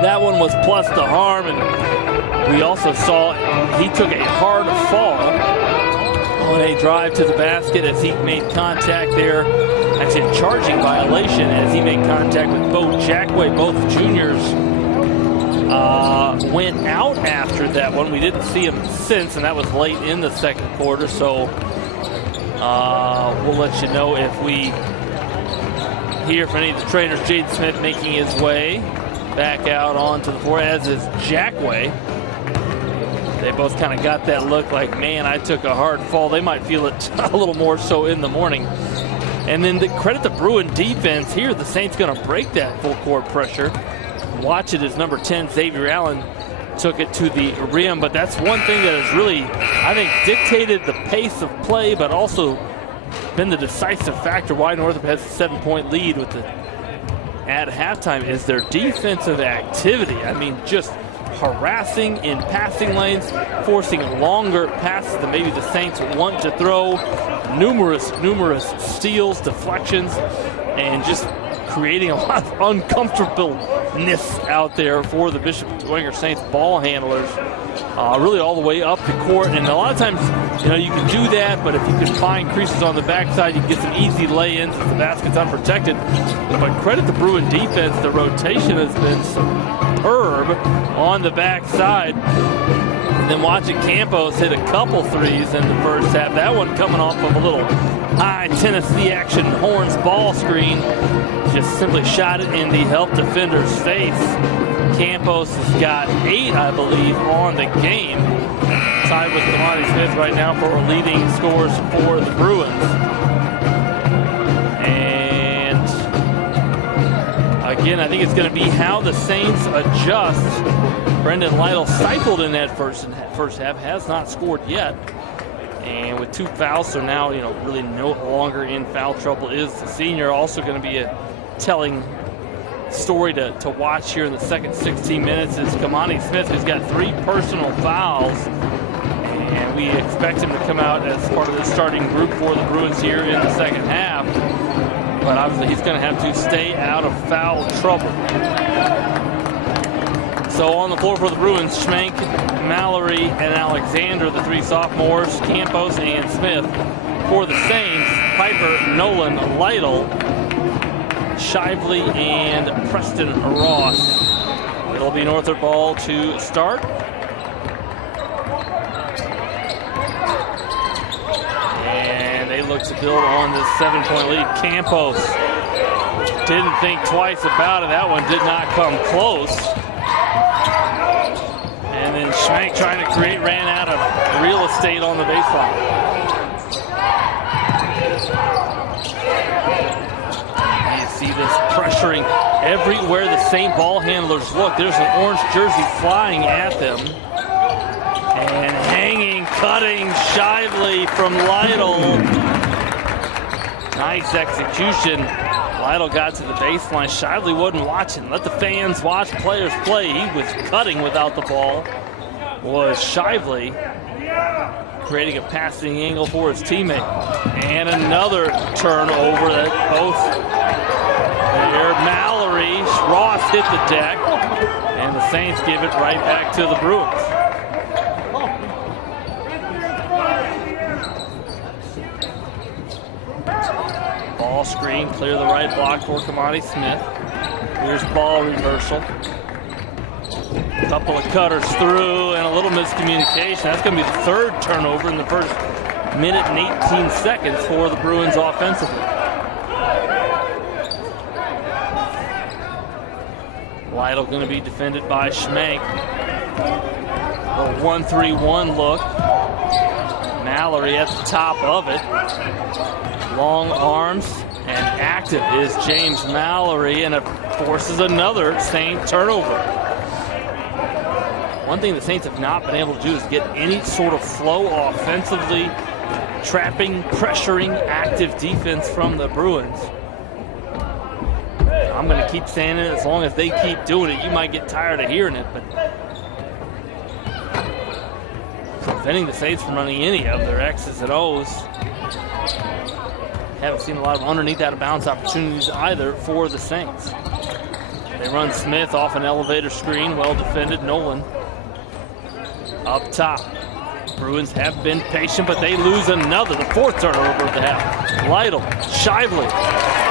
That one was plus the harm, and we also saw he took a hard fall on a drive to the basket as he made contact there. Actually, a charging violation as he made contact with Bo Jackway. Both juniors went out after that one. We didn't see him since, and that was late in the second quarter. So we'll let you know if we hear from any of the trainers. Jaden Smith making his way back out onto the floor, as is Jackway. They both kind of got that look like, man, I took a hard fall. They might feel it a little more so in the morning. And then the credit the Bruin defense here. The Saints going to break that full court pressure. Watch it as number 10, Xavier Allen, took it to the rim. But that's one thing that has really, I think, dictated the pace of play, but also been the decisive factor why Northrop has a 7-point lead with the at halftime is their defensive activity. I mean, just harassing in passing lanes, forcing longer passes than maybe the Saints want to throw, numerous steals, deflections, and just creating a lot of uncomfortableness out there for the Bishop Dwenger Saints ball handlers, really all the way up the court. And a lot of times, you know, you can do that, but if you can find creases on the backside, you can get some easy lay-ins if the basket's unprotected. But credit the Bruin defense, the rotation has been superb on the backside. And then watching Campos hit a couple threes in the first half. That one coming off of a little high Tennessee action horns ball screen. Just simply shot it in the help defender's face. Campos has got 8, I believe, on the game. Tied with Mahoney Smith right now for leading scores for the Bruins. And again, I think it's going to be how the Saints adjust. Brendan Lytle stifled in that first half, has not scored yet. And with 2 fouls, so now, you know, really no longer in foul trouble is the senior. Also going to be a telling story to watch here in the second 16 minutes is Kamani Smith, who's got 3 personal fouls. And we expect him to come out as part of the starting group for the Bruins here in the second half. But obviously he's going to have to stay out of foul trouble. So on the floor for the Bruins, Schmank, Mallory, and Alexander, the 3 sophomores, Campos and Smith. For the Saints, Piper, Nolan, Lytle, Shively, and Preston Ross. It'll be Northrop ball to start. look to build on this 7-point lead. Campos didn't think twice about it. That one did not come close. And then Schmank, trying to create, ran out of real estate on the baseline. You see this pressuring everywhere the St. ball handlers look. There's an orange jersey flying at them. And hanging, cutting Shively from Lytle. Nice execution. Lytle got to the baseline. Shively wasn't watching. Let the fans watch players play. He was cutting without the ball. Was Shively creating a passing angle for his teammate. And another turnover that both there. Mallory, Ross hit the deck. And the Saints give it right back to the Bruins. Ball screen, clear the right block for Kamani Smith. Here's ball reversal. A couple of cutters through and a little miscommunication. That's going to be the third turnover in the first minute and 18 seconds for the Bruins offensively. Lytle going to be defended by Schmank. The 1-3-1 look. Mallory at the top of it. Long arms and active is James Mallory, and it forces another Saint turnover. One thing the Saints have not been able to do is get any sort of flow offensively, trapping, pressuring, active defense from the Bruins. I'm going to keep saying it. As long as they keep doing it, you might get tired of hearing it, but preventing the Saints from running any of their X's and O's. Haven't seen a lot of underneath out of bounds opportunities either for the Saints. They run Smith off an elevator screen, well defended. Nolan up top. Bruins have been patient, but they lose another, the fourth turnover of the half. Lytle, Shively,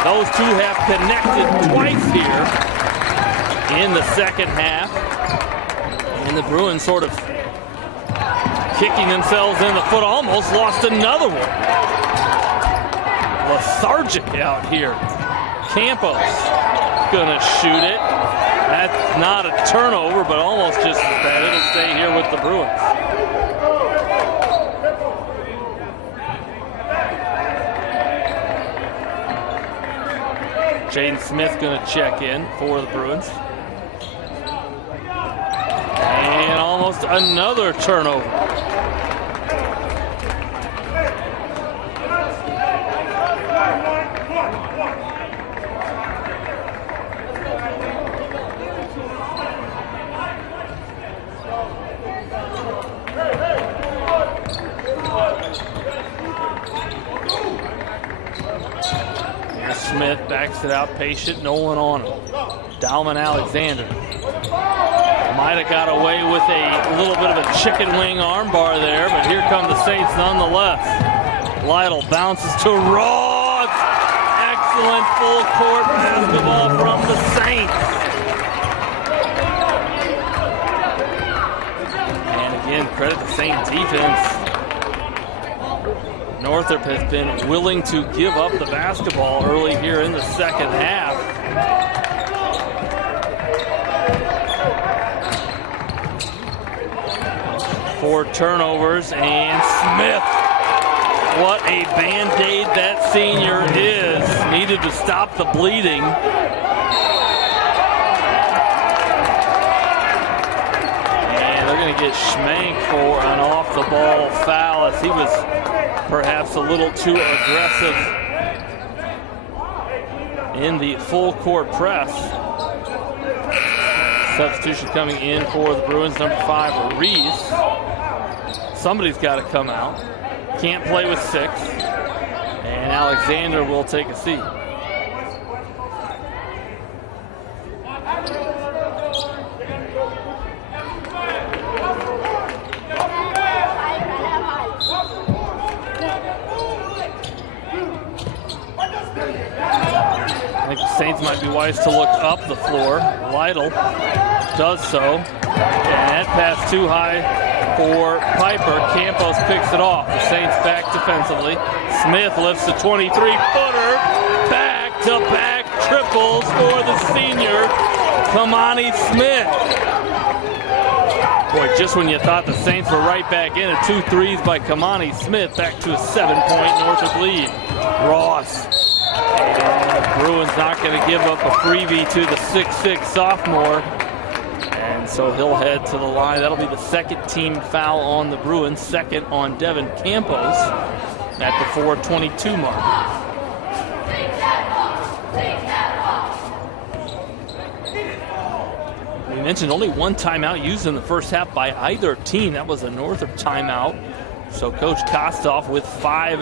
those two have connected twice here in the second half. And the Bruins sort of kicking themselves in the foot, almost lost another one. Lethargic out here. Campos gonna shoot it. That's not a turnover, but almost just as bad. It'll stay here with the Bruins. Jaden Smith gonna check in for the Bruins. And almost another turnover. Smith backs it out, patient, Nolan on him. Dalman Alexander. Might have got away with a little bit of a chicken wing armbar there, but here come the Saints nonetheless. Lytle bounces to Ross. Excellent full court basketball from the Saints. And again, credit the Saint defense. Northrop has been willing to give up the basketball early here in the second half. Four turnovers, and Smith, what a Band-Aid that senior is. Needed to stop the bleeding. And they're going to get Schmank for an off-the-ball foul as he was perhaps a little too aggressive in the full court press. Substitution coming in for the Bruins, number 5, Reese. Somebody's got to come out. Can't play with 6. And Alexander will take a seat. I think the Saints might be wise to look up the floor. Lytle does so. And that pass too high for Piper. Campos picks it off. The Saints back defensively. Smith lifts the 23-footer. Back-to-back triples for the senior, Kamani Smith. Boy, just when you thought the Saints were right back in it, 2 threes by Kamani Smith, back to a 7-point Northrop lead. Ross. And the Bruins not going to give up a freebie to the 6'6 sophomore. And so he'll head to the line. That'll be the second team foul on the Bruins, second on Devin Campos at the 4:22 mark. We mentioned only one timeout used in the first half by either team. That was a Northrop timeout. So Coach Kostoff with 5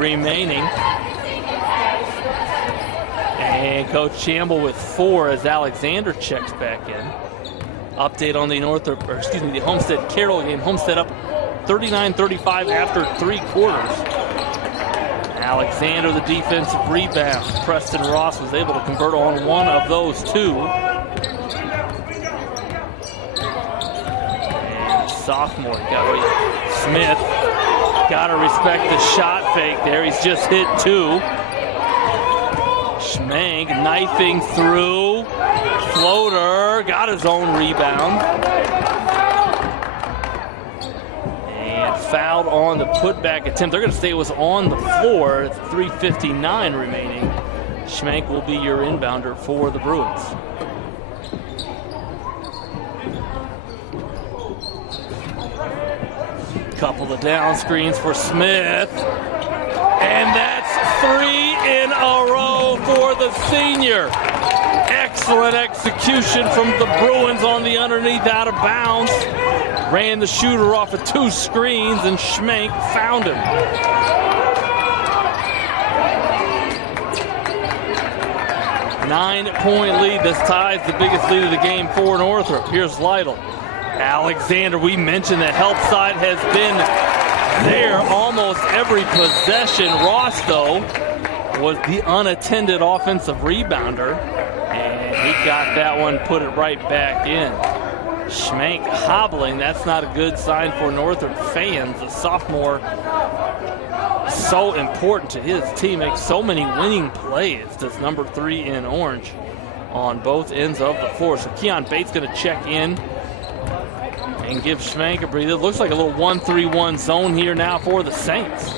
remaining. And Coach Chamble with 4 as Alexander checks back in. Update on the the Homestead Carroll game. Homestead up 39-35 after 3 quarters. Alexander, the defensive rebound. Preston Ross was able to convert on one of those 2. And sophomore, Smith. Got to respect the shot fake there. He's just hit 2. Schmank knifing through. Floater, got his own rebound. And fouled on the putback attempt. They're going to say it was on the floor. It's 3:59 remaining. Schmank will be your inbounder for the Bruins. Couple of down screens for Smith. And that's 3 in a row for the senior. Excellent execution from the Bruins on the underneath out of bounds. Ran the shooter off of 2 screens, and Schmank found him. Nine-point lead. This ties the biggest lead of the game for Northrop. Here's Lytle. Alexander, we mentioned the help side has been there almost every possession. Ross, though, was the unattended offensive rebounder, and he got that one, put it right back in. Schmank hobbling, that's not a good sign for Northrop fans. The sophomore, so important to his team, makes so many winning plays. That's number 3 in orange on both ends of the floor. So Keon Bates going to check in and give Schmank a breather. It looks like a little 1-3-1 zone here now for the Saints.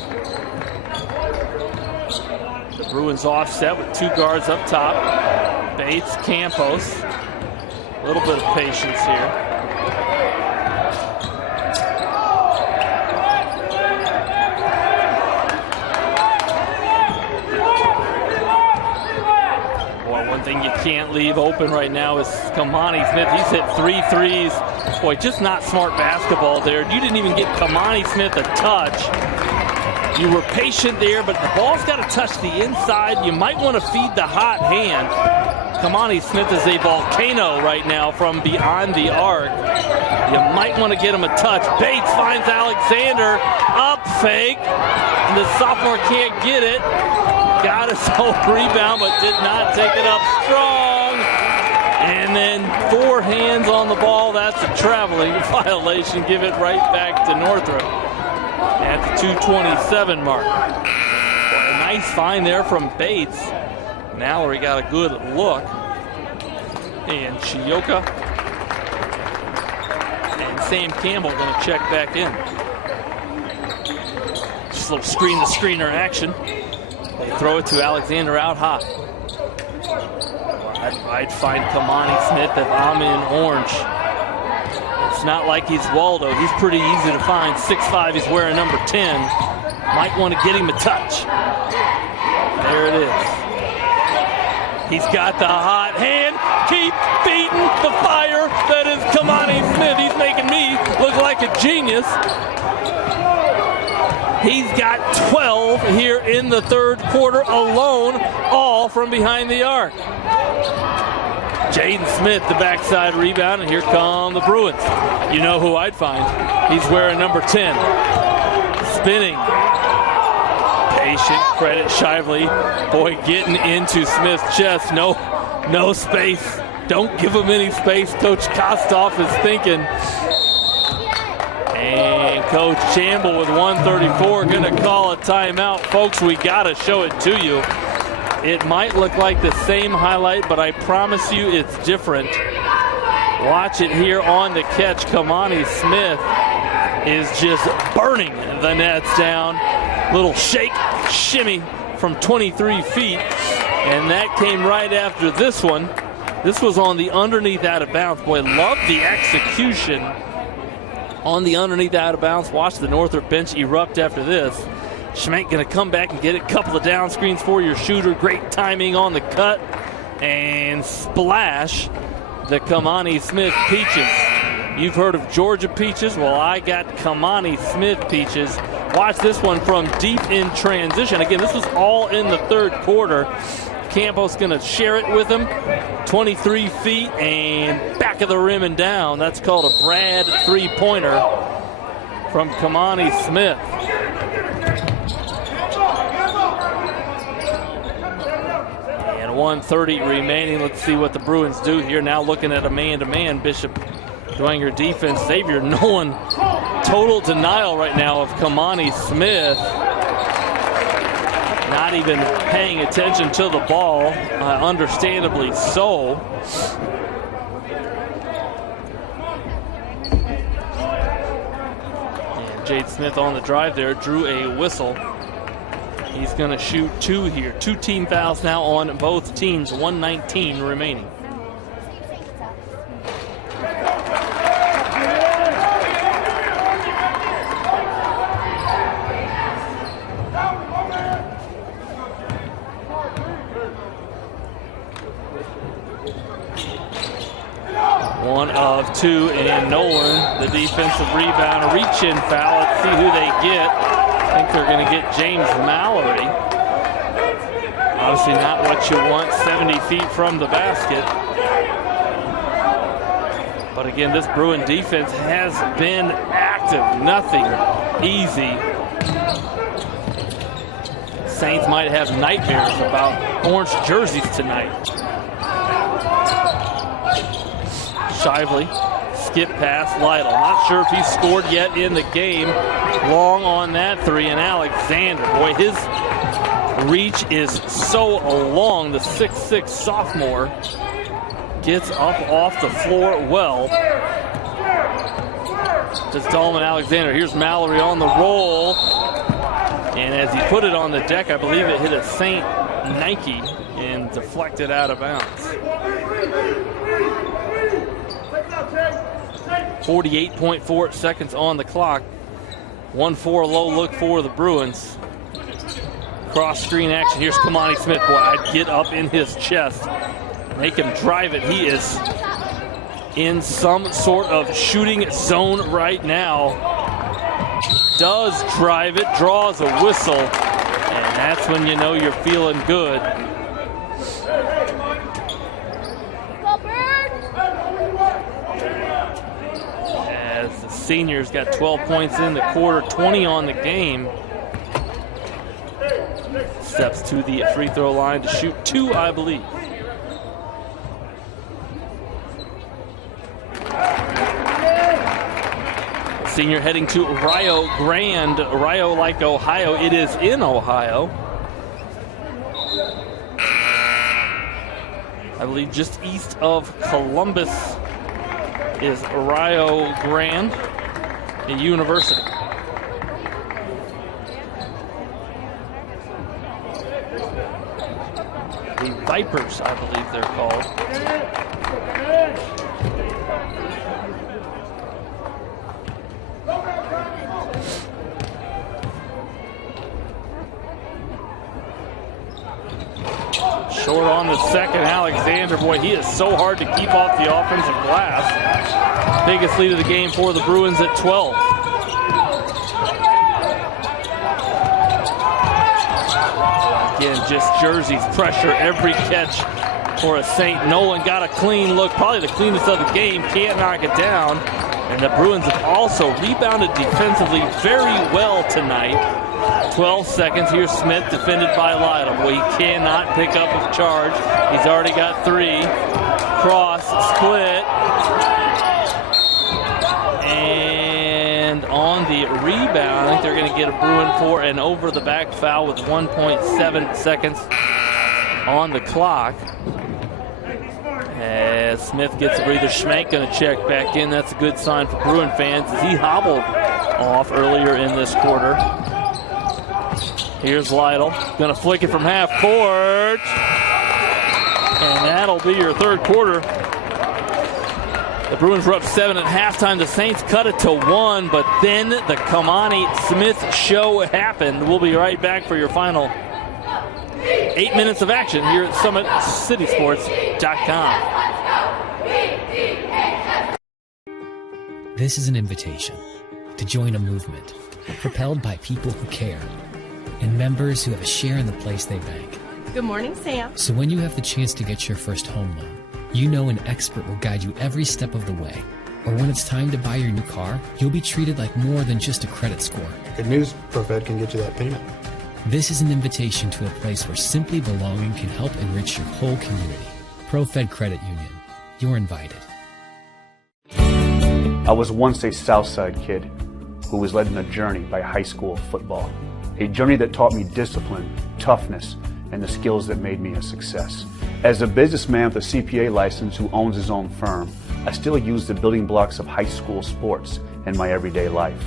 The Bruins offset with 2 guards up top. Bates, Campos. A little bit of patience here. Boy, one thing you can't leave open right now is Kamani Smith. He's hit 3 threes. Boy, just not smart basketball there. You didn't even get Kamani Smith a touch. You were patient there, but the ball's got to touch the inside. You might want to feed the hot hand. Kamani Smith is a volcano right now from beyond the arc. You might want to get him a touch. Bates finds Alexander. Up fake. And the sophomore can't get it. Got his own rebound, but did not take it up strong. And then 4 hands on the ball. That's a traveling violation. Give it right back to Northrop at the 2:27 mark. Boy, a nice find there from Bates. Mallory got a good look. And Chioka and Sam Campbell going to check back in. Just a little screen-to-screener action. They throw it to Alexander out high. I'd find Kamani Smith if I'm in orange. It's not like he's Waldo. He's pretty easy to find. 6'5", he's wearing number 10. Might want to get him a touch. There it is. He's got the hot hand. Keep feeding the fire that is Kamani Smith. He's making me look like a genius. He's got 12 here in the third quarter alone, all from behind the arc. Jaden Smith, the backside rebound, and here come the Bruins. You know who I'd find. He's wearing number 10. Spinning. Patient, credit Shively. Boy, getting into Smith's chest. No No space. Don't give him any space, Coach Kostoff is thinking. And Coach Chamble with 1:34 going to call a timeout. Folks, we got to show it to you. It might look like the same highlight, but I promise you it's different. Watch it here on the catch. Kamani Smith is just burning the nets down. Little shake, shimmy from 23 feet. And that came right after this one. This was on the underneath out of bounds. Boy, love the execution on the underneath out of bounds. Watch the Northrop bench erupt after this. Schmenk going to come back and get it. Couple of down screens for your shooter. Great timing on the cut. And splash the Kamani Smith Peaches. You've heard of Georgia Peaches? Well, I got Kamani Smith Peaches. Watch this one from deep in transition. Again, this was all in the third quarter. Campos going to share it with him. 23 feet and back of the rim and down. That's called a Brad three-pointer from Kamani Smith. And 1:30 remaining. Let's see what the Bruins do here. Now looking at a man-to-man. Bishop Dwenger defense. Xavier Nolan, total denial right now of Kamani Smith. Not even paying attention to the ball, understandably so. And Jade Smith on the drive there, drew a whistle. He's going to shoot two here. 2 team fouls now on both teams, 1:19 remaining. One of two, and Nolan, the defensive rebound, a reach-in foul. Let's see who they get. I think they're going to get James Mallory. Obviously not what you want, 70 feet from the basket. But again, this Bruin defense has been active. Nothing easy. Saints might have nightmares about orange jerseys tonight. Shively, skip pass, Lytle. Not sure if he's scored yet in the game. Long on that three, and Alexander. Boy, his reach is so long. The 6'6" sophomore gets up off the floor well. Just Dolman Alexander. Here's Mallory on the roll. And as he put it on the deck, I believe it hit a Saint Nike and deflected out of bounds. 48.4 seconds on the clock. 1-4 low look for the Bruins. Cross screen action. Here's Kamani Smith. Boy, I'd get up in his chest. Make him drive it. He is in some sort of shooting zone right now. Does drive it, draws a whistle, and that's when you know you're feeling good. As the seniors got 12 points in the quarter, 20 on the game. Steps to the free throw line to shoot 2, I believe. Senior heading to Rio Grande, Rio like Ohio. It is in Ohio. I believe just east of Columbus is Rio Grande, a university. The Vipers, I believe they're called. Short on the second, Alexander. Boy, he is so hard to keep off the offensive glass. Biggest lead of the game for the Bruins at 12. Again, just jerseys, pressure, every catch for a Saint. Nolan got a clean look, probably the cleanest of the game. Can't knock it down. And the Bruins have also rebounded defensively very well tonight. 12 seconds. Here's Smith defended by Lytle. Well, he cannot pick up a charge. He's already got 3. Cross, split. And on the rebound, I think they're going to get a Bruin for an over-the-back foul with 1.7 seconds on the clock. As Smith gets a breather, Schmank going to check back in. That's a good sign for Bruin fans as he hobbled off earlier in this quarter. Here's Lytle, going to flick it from half court. And that'll be your third quarter. The Bruins were up 7 at halftime. The Saints cut it to 1, but then the Kamani Smith show happened. We'll be right back for your final 8 minutes of action here at SummitCitySports.com. This is an invitation to join a movement propelled by people who care and members who have a share in the place they bank. Good morning, Sam. So when you have the chance to get your first home loan, you know an expert will guide you every step of the way. Or when it's time to buy your new car, you'll be treated like more than just a credit score. Good news, ProFed can get you that payment. This is an invitation to a place where simply belonging can help enrich your whole community. ProFed Credit Union. You're invited. I was once a Southside kid who was led on a journey by high school football. A journey that taught me discipline, toughness, and the skills that made me a success. As a businessman with a CPA license who owns his own firm, I still use the building blocks of high school sports in my everyday life.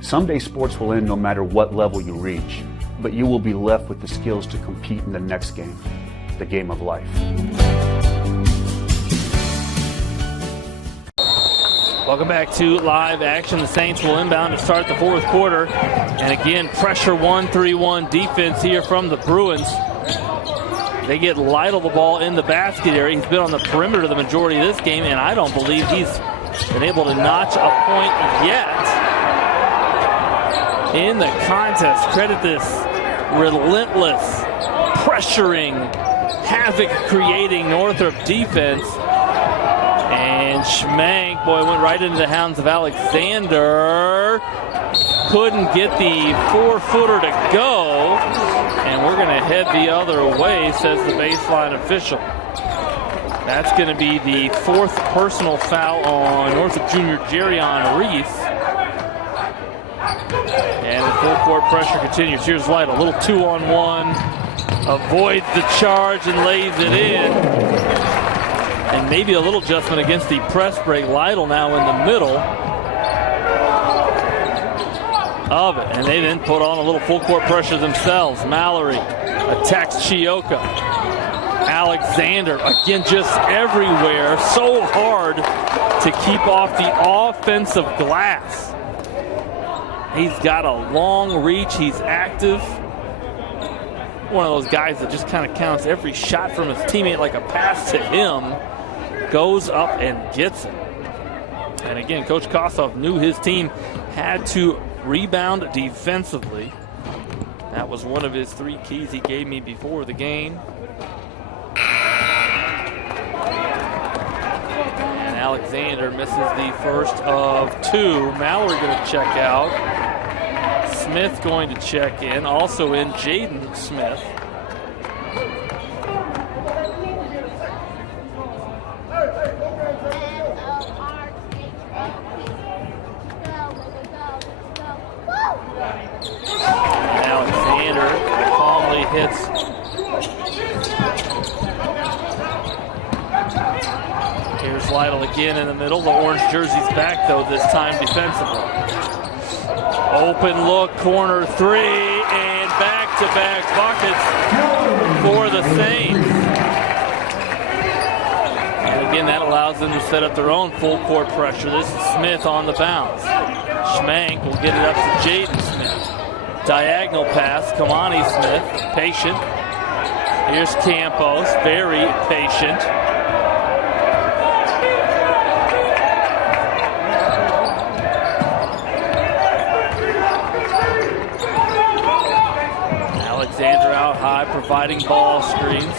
Someday sports will end no matter what level you reach, but you will be left with the skills to compete in the next game, the game of life. Welcome back to live action. The Saints will inbound to start the fourth quarter. And again, pressure 1-3-1 defense here from the Bruins. They get Lytle the ball in the basket area. He's been on the perimeter the majority of this game, and I don't believe he's been able to notch a point yet in the contest. Credit this relentless, pressuring, havoc-creating Northrop defense. And Schmank, boy, went right into the hands of Alexander. Couldn't get the 4-footer to go. And we're going to head the other way, says the baseline official. That's going to be the 4th personal foul on Northrop Jr. Jerion Reese. And the full court pressure continues. Here's Lytle, a little 2-on-1. Avoids the charge and lays it in. And maybe a little adjustment against the press break. Lytle now in the middle of it. And they then put on a little full court pressure themselves. Mallory attacks Chioka. Alexander, again, just everywhere. So hard to keep off the offensive glass. He's got a long reach. He's active. One of those guys that just kind of counts every shot from his teammate like a pass to him. Goes up and gets it. And again, Coach Kossoff knew his team had to rebound defensively. That was one of his 3 keys he gave me before the game. And Alexander misses the first of 2. Mallory going to check out. Smith going to check in. Also in Jaden Smith. Hits. Here's Lytle again in the middle. The orange jersey's back, though, this time defensively. Open look, corner 3, and back-to-back buckets for the Saints. And again, that allows them to set up their own full-court pressure. This is Smith on the bounce. Schmank will get it up to Jaden Smith. Diagonal pass, Kamani Smith, patient. Here's Campos, very patient. Alexander out high, providing ball screens.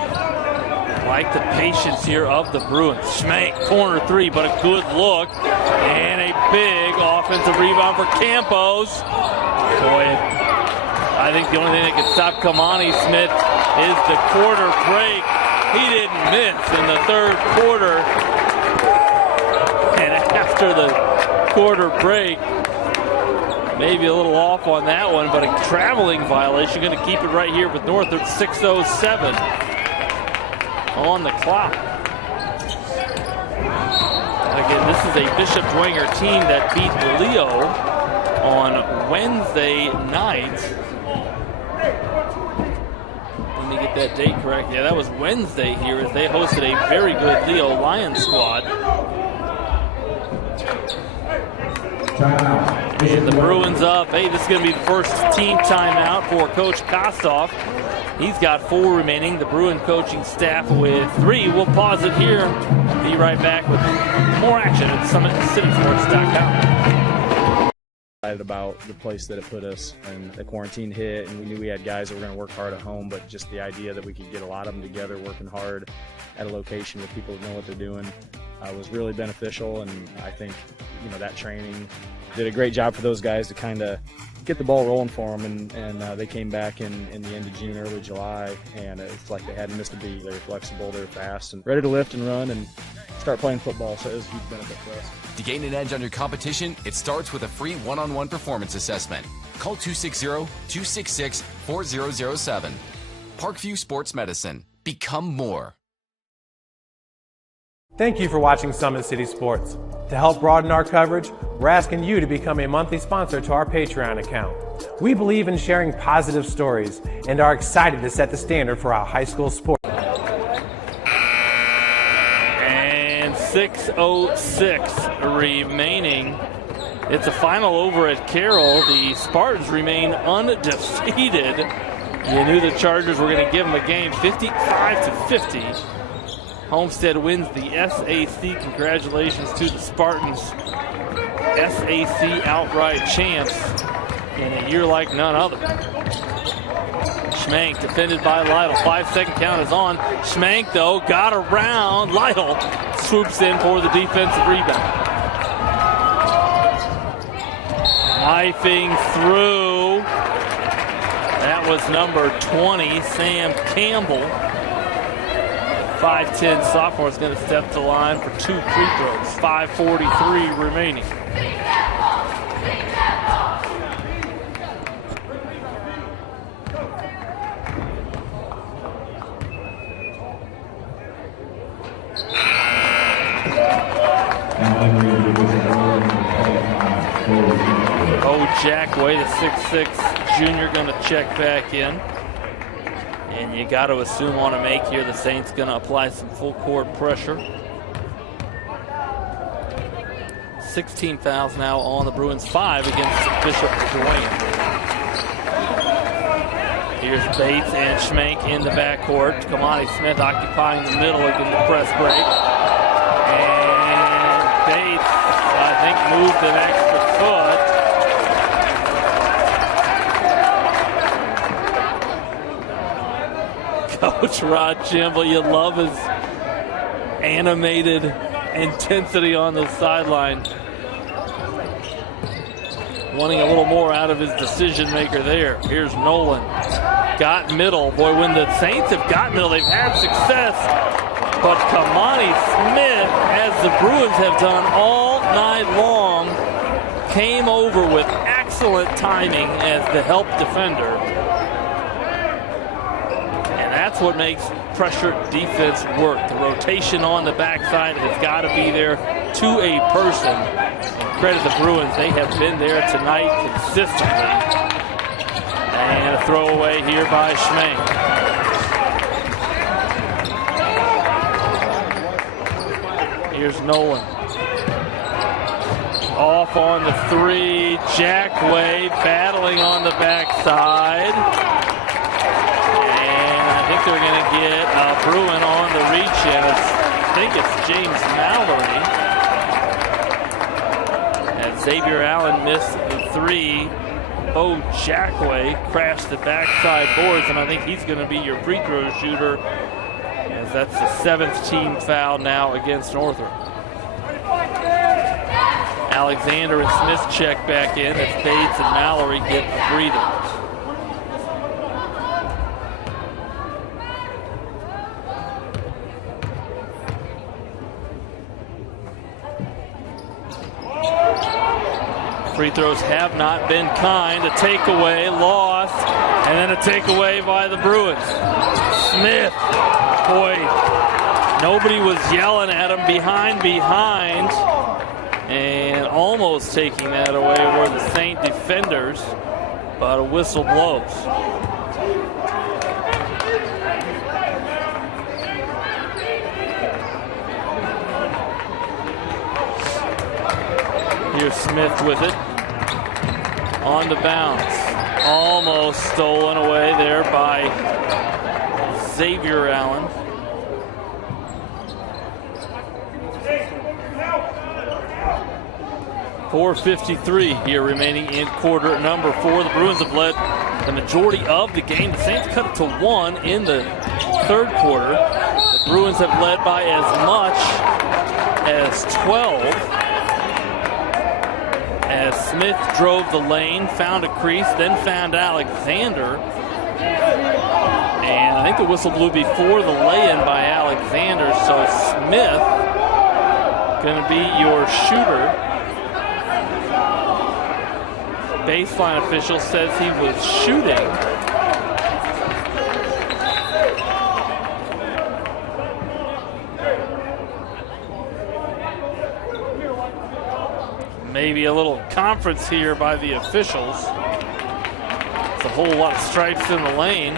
I like the patience here of the Bruins. Schmank, corner 3, but a good look. And a big offensive rebound for Campos. Boy, I think the only thing that can stop Kamani Smith is the quarter break. He didn't miss in the third quarter. And after the quarter break, maybe a little off on that one, but a traveling violation. Going to keep it right here with Northrop. 6:07 on the clock. Again, this is a Bishop Dwenger team that beat Leo on Wednesday night. Let me get that date correct. Yeah, that was Wednesday here as they hosted a very good Leo Lions squad. And the Bruins up. Hey, this is going to be the first team timeout for Coach Kostoff. He's got 4 remaining. The Bruin coaching staff with 3. We'll pause it here. Be right back with more action at SummitCitySports.com. Excited about the place that it put us, and the quarantine hit, and we knew we had guys that were going to work hard at home, but just the idea that we could get a lot of them together working hard at a location with people that know what they're doing was really beneficial. And I think, that training did a great job for those guys to kind of get the ball rolling for them, and they came back in the end of June, early July, and it's like they hadn't missed a beat. They were flexible, they were fast, and ready to lift and run and start playing football, so it was a huge benefit for us. To gain an edge on your competition, it starts with a free one-on-one performance assessment. Call 260-266-4007. Parkview Sports Medicine. Become more. Thank you for watching Summit City Sports. To help broaden our coverage, we're asking you to become a monthly sponsor to our Patreon account. We believe in sharing positive stories and are excited to set the standard for our high school sports. And 6:06 remaining. It's a final over at Carroll. The Spartans remain undefeated. You knew the Chargers were going to give them a game, 55-50. Homestead wins the SAC. Congratulations to the Spartans, SAC outright champs in a year like none other. Schmank defended by Lytle. 5-second count is on. Schmank, though, got around. Lytle swoops in for the defensive rebound. Knifing through. That was number 20, Sam Campbell. 5'10" sophomore is going to step to the line for 2 free throws. 5:43 remaining. Jackway, the 6'6" junior, going to check back in. And you got to assume on a make here the Saints going to apply some full court pressure. 16 fouls now on the Bruins, 5 against Bishop Dwenger. Here's Bates and Schmank in the backcourt. Kamani Smith occupying the middle against the press break. And Bates, I think, moved an extra foot. Coach Rod Chimble, you love his animated intensity on the sideline. Wanting a little more out of his decision maker there. Here's Nolan. Got middle. Boy, when the Saints have got middle, they've had success. But Kamani Smith, as the Bruins have done all night long, came over with excellent timing as the help defender. That's what makes pressure defense work. The rotation on the backside has got to be there to a person. And credit the Bruins, they have been there tonight consistently. And a throwaway here by Schmank. Here's Nolan. Off on the 3. Jackway battling on the backside. I think they're going to get Bruin on the reach in. I think it's James Mallory. And Xavier Allen missed the 3. Jackway crashed the backside boards, and I think he's going to be your free throw shooter, as that's the 7th team foul now against Northrop. Alexander and Smith check back in as Bates and Mallory get a breather. Free throws have not been kind. A takeaway, lost, and then a takeaway by the Bruins. Smith, boy, nobody was yelling at him behind, and almost taking that away were the Saint defenders, but a whistle blows. Here's Smith with it. On the bounce. Almost stolen away there by Xavier Allen. .453 here remaining in quarter number 4. The Bruins have led the majority of the game. The Saints cut it to 1 in the third quarter. The Bruins have led by as much as 12. As Smith drove the lane, found a crease, then found Alexander. And I think the whistle blew before the lay-in by Alexander, so Smith going to be your shooter. Baseline official says he was shooting. Maybe a little conference here by the officials. It's a whole lot of stripes in the lane.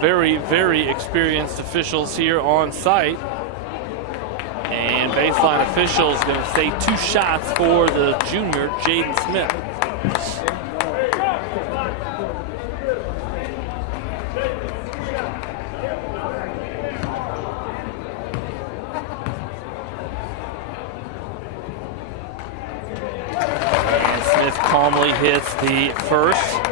Very, very experienced officials here on site. And baseline officials going to say 2 shots for the junior, Jaden Smith. Calmly hits the first.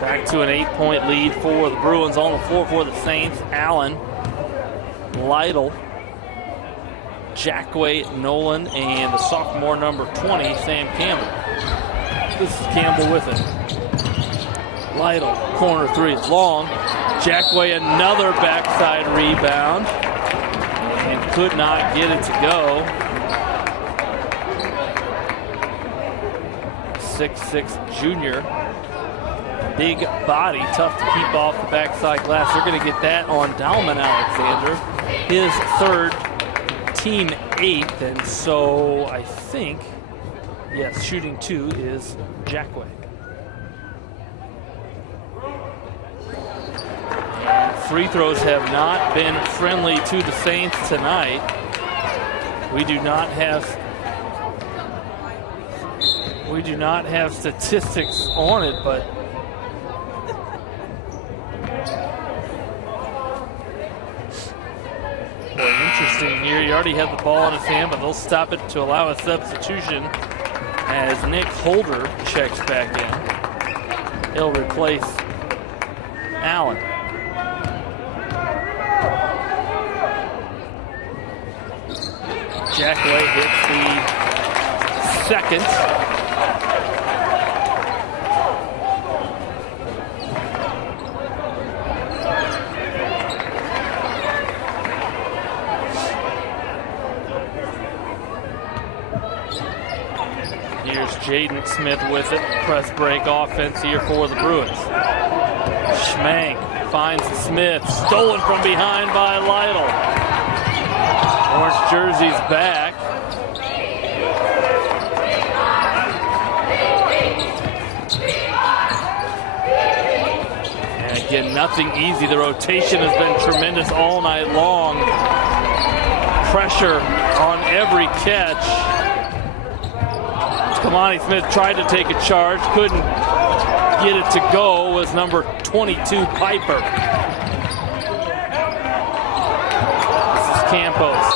Back to an 8-point lead for the Bruins. On the floor for the Saints, Allen, Lytle, Jackway, Nolan, and the sophomore number 20, Sam Campbell. This is Campbell with it. Lytle, corner 3, long. Jackway, another backside rebound, and could not get it to go. 6'6" junior. Big body, tough to keep off the backside glass. They're going to get that on Dalman Alexander. His third, team 8th, and so I think, yes, shooting 2 is Jackway. Free throws have not been friendly to the Saints tonight. We do not have statistics on it, but interesting here. He already had the ball in his hand, but they'll stop it to allow a substitution as Nick Holder checks back in. He'll replace Allen. Jackway hits the second. Here's Jaden Smith with it. Press break offense here for the Bruins. Schmank finds Smith. Stolen from behind by Lytle. Orange jersey's back. And again, nothing easy. The rotation has been tremendous all night long. Pressure on every catch. Kamani Smith tried to take a charge, couldn't get it to go, was number 22, Piper. This is Campos.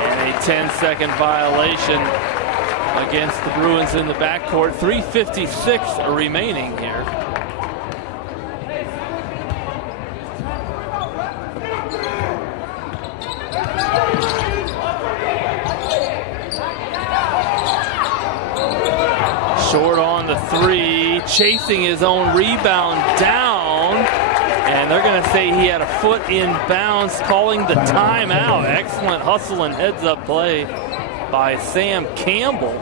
And a 10-second violation against the Bruins in the backcourt. 3:56 remaining here. Short on the 3, chasing his own rebound down, And they're going to say he had a foot in bounds, calling the timeout. Excellent hustle and heads-up play by Sam Campbell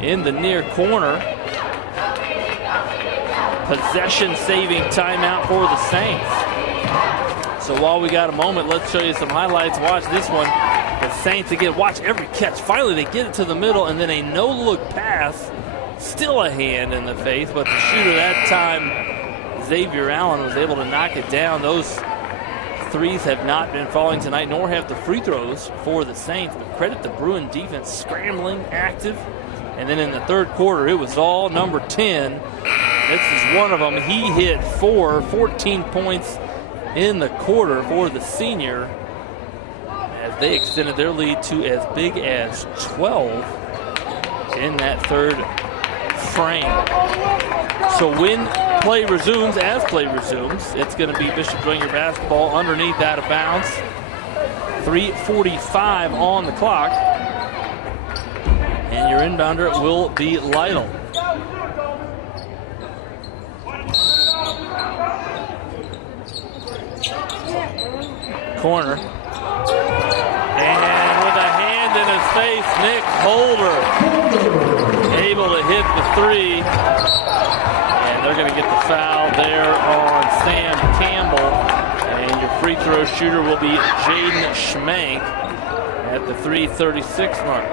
in the near corner. Possession-saving timeout for the Saints. So while we got a moment, let's show you some highlights. Watch this one. The Saints, again, watch every catch. Finally, they get it to the middle, and then a no-look pass. Still a hand in the face, but the shooter that time, Xavier Allen, was able to knock it down. Those threes have not been falling tonight, nor have the free throws for the Saints. But credit the Bruin defense, scrambling, active. And then in the third quarter, it was all number 10. This is one of them. He hit 14 points in the quarter for the senior as they extended their lead to as big as 12 in that third frame. So when play resumes, it's going to be Bishop Dwenger basketball underneath out of bounds. 3:45 on the clock. And your inbounder will be Lytle. Corner. And with a hand in his face, Nick Holder able to hit the three. And they're going to get the foul there on Sam Campbell. And your free throw shooter will be Jaden Schmank at the 3:36 mark.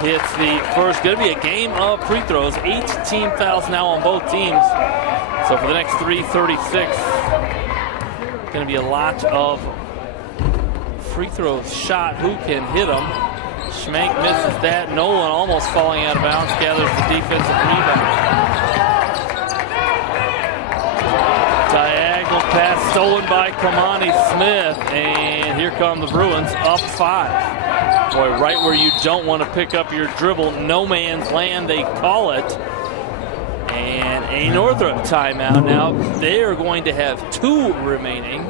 Hits the first. Going to be a game of free throws. 8 team fouls now on both teams. So for the next 3:36, going to be a lot of free throws shot. Who can hit them? Schmank misses that. Nolan almost falling out of bounds. Gathers the defensive rebound. Diagonal pass stolen by Kamani Smith. And here come the Bruins up 5. Boy, right where you don't want to pick up your dribble, no man's land, they call it. And a Northrop timeout now. They are going to have 2 remaining.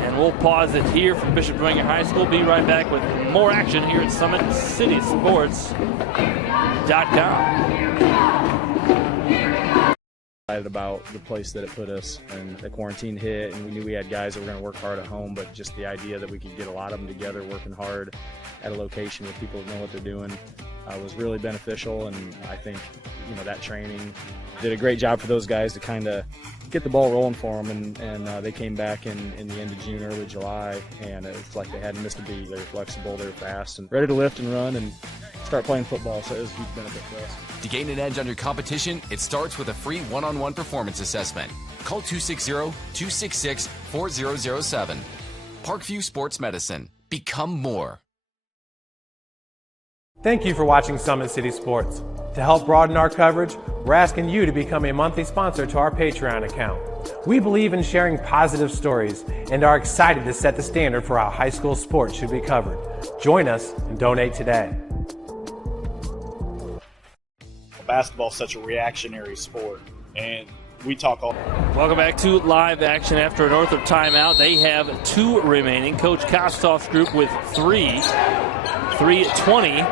And we'll pause it here from Bishop Dwenger High School. Be right back with more action here at SummitCitySports.com. Excited about the place that it put us, and the quarantine hit, and we knew we had guys that were going to work hard at home, but just the idea that we could get a lot of them together working hard at a location with people that know what they're doing was really beneficial. And I think, you know, that training did a great job for those guys to kind of get the ball rolling for them, and they came back in the end of June, early July, and it's like they hadn't missed a beat. They were flexible, they were fast, and ready to lift and run and start playing football, so it was a huge benefit for us. To gain an edge on your competition, it starts with a free one-on-one performance assessment. Call 260-266-4007. Parkview Sports Medicine. Become more. Thank you for watching Summit City Sports. To help broaden our coverage, we're asking you to become a monthly sponsor to our Patreon account. We believe in sharing positive stories and are excited to set the standard for how high school sports should be covered. Join us and donate today. Basketball is such a reactionary sport, and we talk all. Welcome back to live action after a Northrop timeout. They have 2 remaining. Coach Kostoff's group with 3:20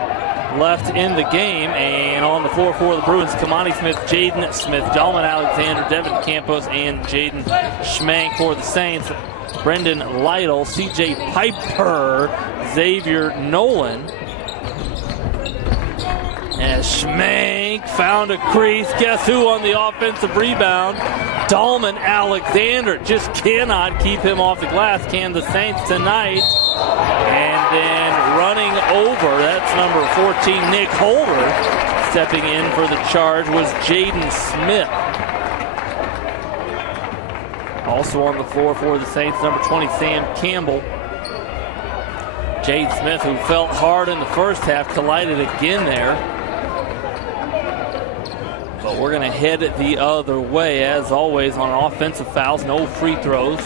left in the game, and on the floor for the Bruins, Kamani Smith, Jaden Smith, Dalman Alexander, Devin Campos, and Jaden Schmank. For the Saints, Brendan Lytle, CJ Piper, Xavier Nolan. As Schmank found a crease. Guess who on the offensive rebound? Dalman Alexander. Just cannot keep him off the glass. Can the Saints tonight? And then running over, that's number 14, Nick Holder. Stepping in for the charge was Jaden Smith. Also on the floor for the Saints, number 20, Sam Campbell. Jaden Smith, who felt hard in the first half, collided again there. But we're going to head the other way, as always, on offensive fouls. No free throws,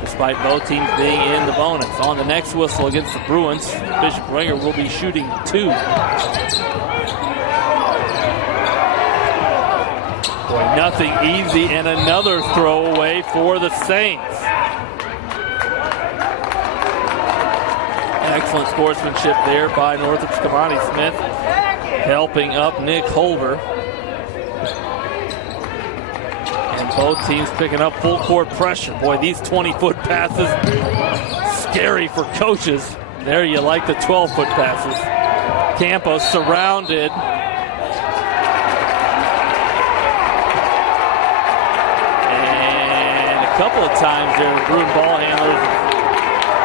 despite both teams being in the bonus. On the next whistle against the Bruins, Bishop Dwenger will be shooting 2. Nothing easy, and another throwaway for the Saints. Excellent sportsmanship there by Northrop's Kamani Smith, helping up Nick Holder. And both teams picking up full court pressure. Boy, these 20-foot passes, scary for coaches. There you like the 12-foot passes. Campos surrounded. And a couple of times there, the Bruin ball handlers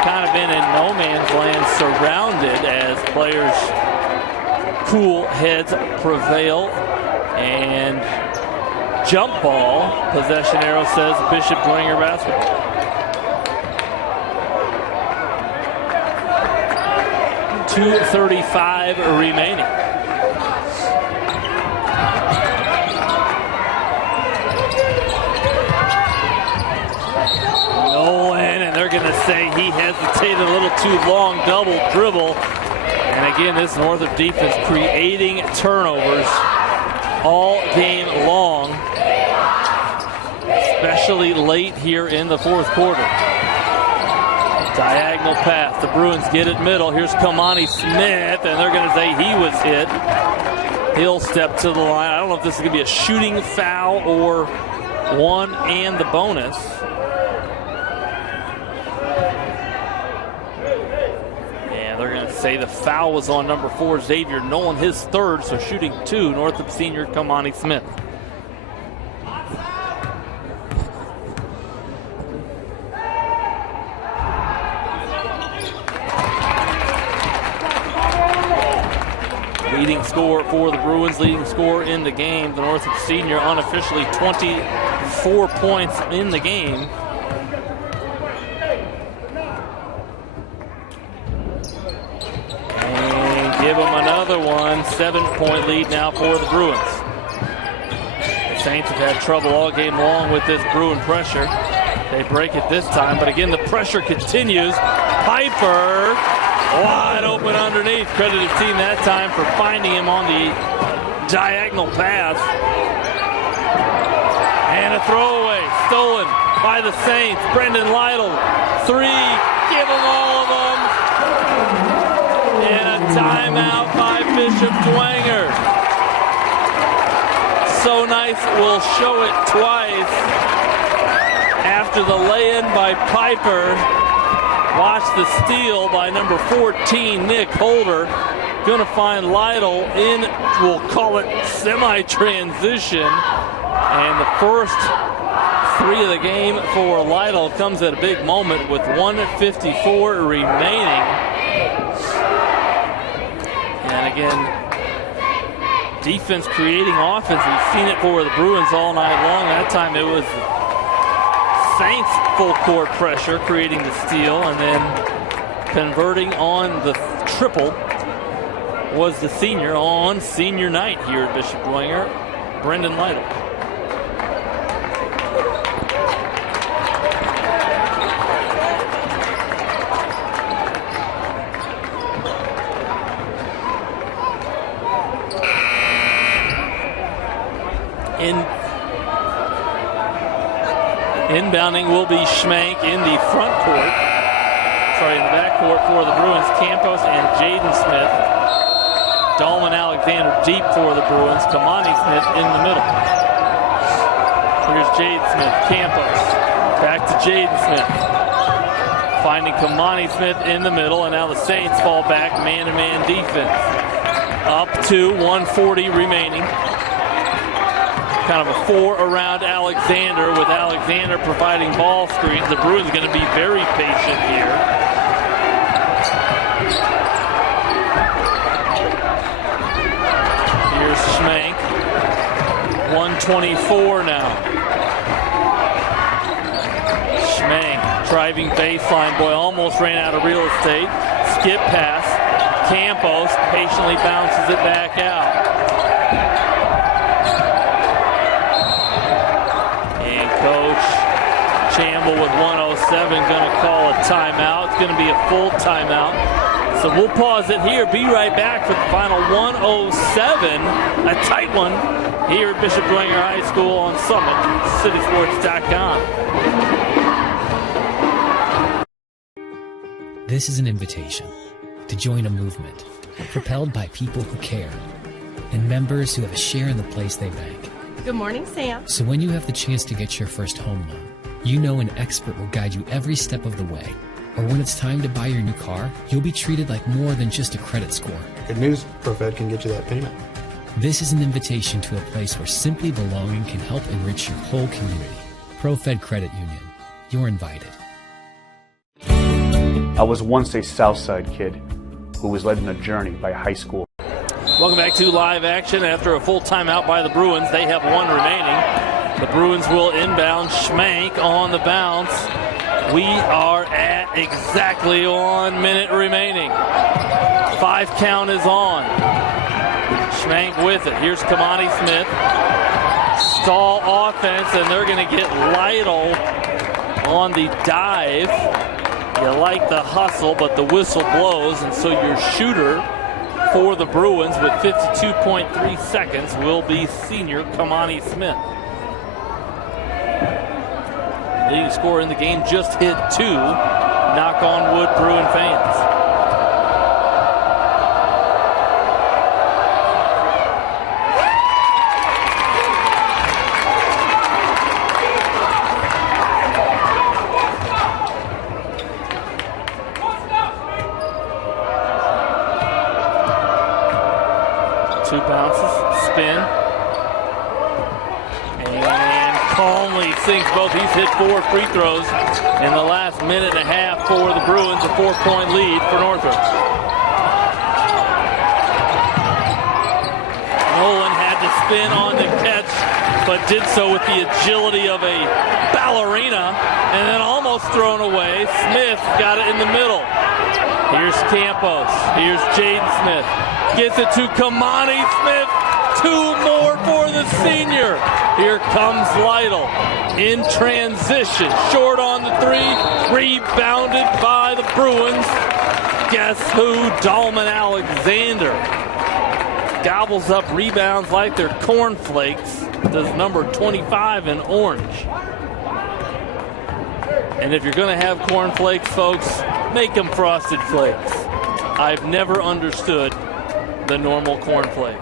kind of been in no man's land, surrounded as players' cool heads prevail. And jump ball, possession arrow says Bishop Dwenger basketball. .235 remaining. Nolan, and they're going to say he hesitated a little too long, double dribble. And again, this Northrop defense creating turnovers all game long, especially late here in the fourth quarter. Diagonal pass. The Bruins get it middle. Here's Kamani Smith, and they're going to say he was hit. He'll step to the line. I don't know if this is going to be a shooting foul or one and the bonus. And they're going to say the foul was on number 4, Xavier Nolan, his third, so shooting 2, Northrop senior Kamani Smith. Leading scorer for the Bruins, leading scorer in the game. The Northrop senior unofficially 24 points in the game. And give them another one. 7-point lead now for the Bruins. The Saints have had trouble all game long with this Bruin pressure. They break it this time, but again, the pressure continues. Piper wide open underneath. Credit his team that time for finding him on the diagonal pass. And a throwaway stolen by the Saints. Brendan Lytle, 3. Give them all of them. And a timeout by Bishop Dwenger. So Nice will show it twice. After the lay-in by Piper, watch the steal by number 14, Nick Holder. Gonna find Lytle in, we'll call it semi-transition. And the first 3 of the game for Lytle comes at a big moment with 1:54 remaining. And again, defense creating offense. We've seen it for the Bruins all night long. That time it was Saints full court pressure creating the steal, and then converting on the triple was the senior on senior night here at Bishop Dwenger, Brendan Lytle. Inbounding will be Schmank in the front court. Sorry, in the back court for the Bruins, Campos and Jaden Smith. Dolman Alexander deep for the Bruins. Kamani Smith in the middle. Here's Jaden Smith, Campos. Back to Jaden Smith. Finding Kamani Smith in the middle, and now the Saints fall back, man-to-man defense. Up to 1:40 remaining. Kind of a 4 around Alexander, with Alexander providing ball screens. The Bruins going to be very patient here. Here's Schmank. 1:24 now. Schmank driving baseline. Boy, almost ran out of real estate. Skip pass. Campos patiently bounces it back out. Coach Chamble with 1:07 going to call a timeout. It's going to be a full timeout. So we'll pause it here. Be right back for the final 1:07. A tight one here at Bishop Dwenger High School on SummitCitySports.com. This is an invitation to join a movement propelled by people who care and members who have a share in the place they bank. Good morning, Sam. So when you have the chance to get your first home loan, you know an expert will guide you every step of the way. Or when it's time to buy your new car, you'll be treated like more than just a credit score. Good news, ProFed can get you that payment. This is an invitation to a place where simply belonging can help enrich your whole community. ProFed Credit Union. You're invited. I was once a Southside kid who was led on a journey by high school. Welcome back to live action after a full timeout by the Bruins. They have one remaining. The Bruins will inbound. Schmank on the bounce. We are at exactly 1 minute remaining. 5 count is on. Schmank with it. Here's Kamani Smith. Stall offense, and they're going to get Lytle on the dive. You like the hustle, but the whistle blows, and so your shooter for the Bruins with 52.3 seconds will be senior Kamani Smith. Leading scorer in the game just hit 2. Knock on wood, Bruin fans. Two bounces, spin, and calmly sinks both. He's hit 4 free throws in the last minute and a half for the Bruins, a 4-point lead for Northrop. Nolan had to spin on the catch, but did so with the agility of a ballerina, and then almost thrown away. Smith got it in the middle. Here's Campos. Here's Jaden Smith. Gets it to Kamani Smith. 2 more for the senior. Here comes Lytle in transition. Short on the 3. Rebounded by the Bruins. Guess who? Dalman Alexander. Gobbles up rebounds like they're cornflakes. Does number 25 in orange. And if you're going to have cornflakes, folks, make them frosted flakes. I've never understood the normal cornflake.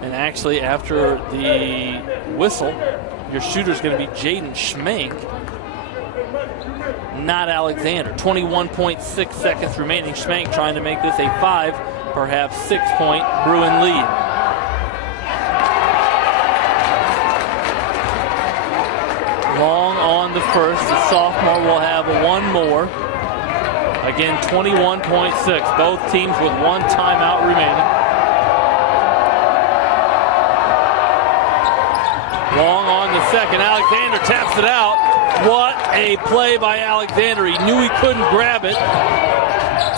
And actually, after the whistle, your shooter's going to be Jaden Schmank, not Alexander. 21.6 seconds remaining. Schmank trying to make this a 5, perhaps 6-point Bruin lead. Long on the first. The sophomore will have 1 more. Again, 21.6. Both teams with 1 timeout remaining. Long on the second. Alexander taps it out. What a play by Alexander. He knew he couldn't grab it.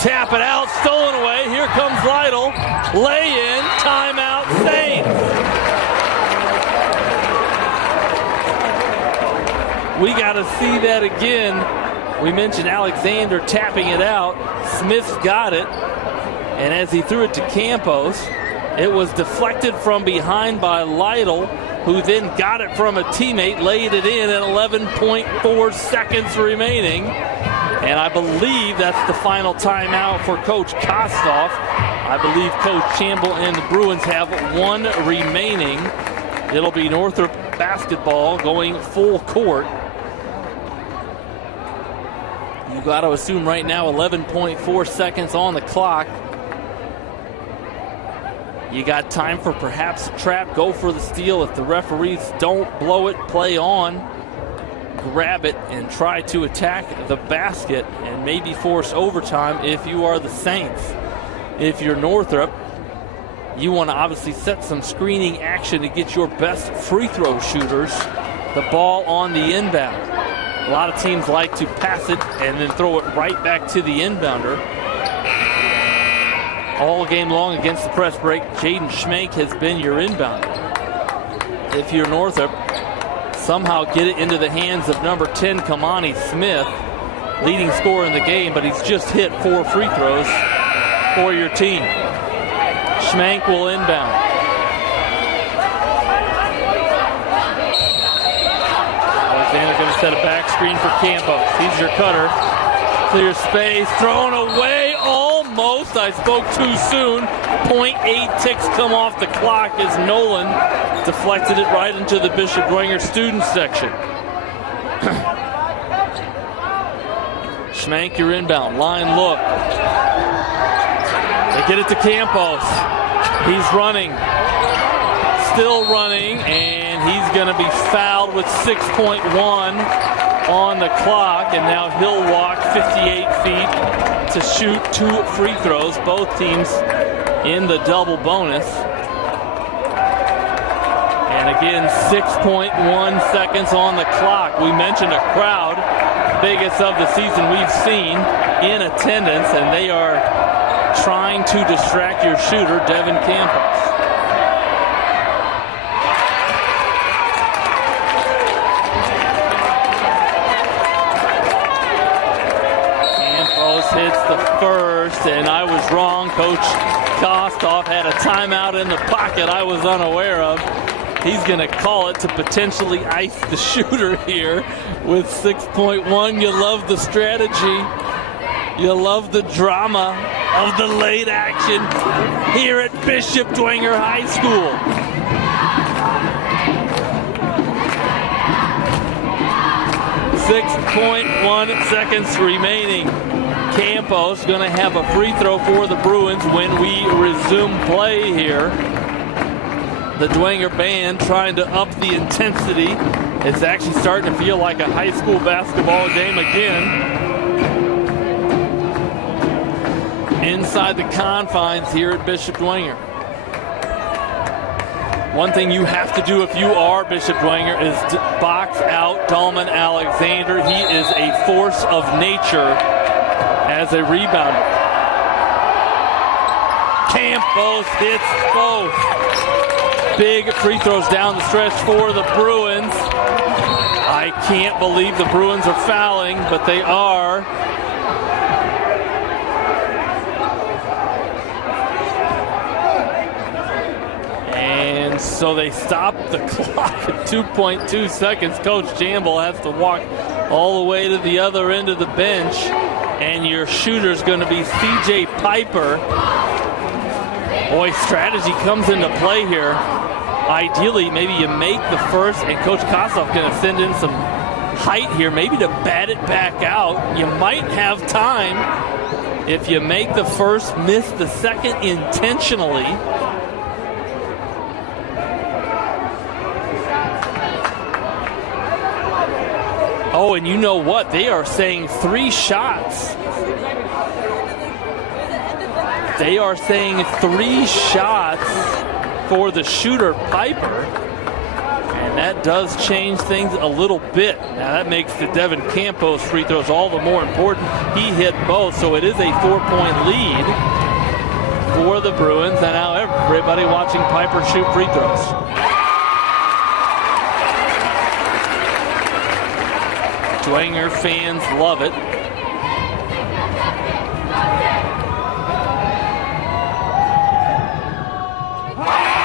Tap it out. Stolen away. Here comes Lytle. Lay in. Timeout. Saints. We got to see that again. We mentioned Alexander tapping it out. Smith's got it. And as he threw it to Campos, it was deflected from behind by Lytle, who then got it from a teammate, laid it in at 11.4 seconds remaining. And I believe that's the final timeout for Coach Kostoff. I believe Coach Campbell and the Bruins have 1 remaining. It'll be Northrop basketball going full court. You got to assume right now 11.4 seconds on the clock. You got time for perhaps a trap. Go for the steal. If the referees don't blow it, play on. Grab it and try to attack the basket and maybe force overtime if you are the Saints. If you're Northrop, you want to obviously set some screening action to get your best free throw shooters the ball on the inbound. A lot of teams like to pass it and then throw it right back to the inbounder. All game long against the press break, Jaden Schmank has been your inbounder. If you're Northrop, somehow get it into the hands of number 10, Kamani Smith, leading scorer in the game, but he's just hit 4 free throws for your team. Schmank will inbound. Set a back screen for Campos. He's your cutter. Clear space, thrown away almost. I spoke too soon. 0.8 ticks come off the clock as Nolan deflected it right into the Bishop Dwenger student section. Schmank, your inbound. Line look. They get it to Campos. He's running. Still running, and he's going to be fouled with 6.1 on the clock, and now he'll walk 58 feet to shoot 2 free throws, both teams in the double bonus. And again, 6.1 seconds on the clock. We mentioned a crowd, biggest of the season we've seen in attendance, and they are trying to distract your shooter, Devin Campos. Hits the first, and I was wrong. Coach Kostoff had a timeout in the pocket I was unaware of. He's going to call it to potentially ice the shooter here with 6.1. You love the strategy. You love the drama of the late action here at Bishop Dwenger High School. .1 seconds remaining. Campos going to have a free throw for the Bruins when we resume play here. The Dwenger band trying to up the intensity. It's actually starting to feel like a high school basketball game again. Inside the confines here at Bishop Dwenger. One thing you have to do if you are Bishop Dwenger is box out Dolman Alexander. He is a force of nature as a rebounder. Campos hits both. Big free throws down the stretch for the Bruins. I can't believe the Bruins are fouling, but they are. And so they stop the clock at 2.2 seconds. Coach Jamble has to walk all the way to the other end of the bench. And your shooter's going to be C.J. Piper. Boy, strategy comes into play here. Ideally, maybe you make the first, and Coach Kostoff going to send in some height here, maybe to bat it back out. You might have time if you make the first, miss the second intentionally. Oh, and you know what? They are saying 3 shots. They are saying 3 shots for the shooter, Piper. And that does change things a little bit. Now, that makes the Devin Campos free throws all the more important. He hit both, so it is a 4-point lead for the Bruins. And now everybody watching Piper shoot free throws. Dwenger fans love it.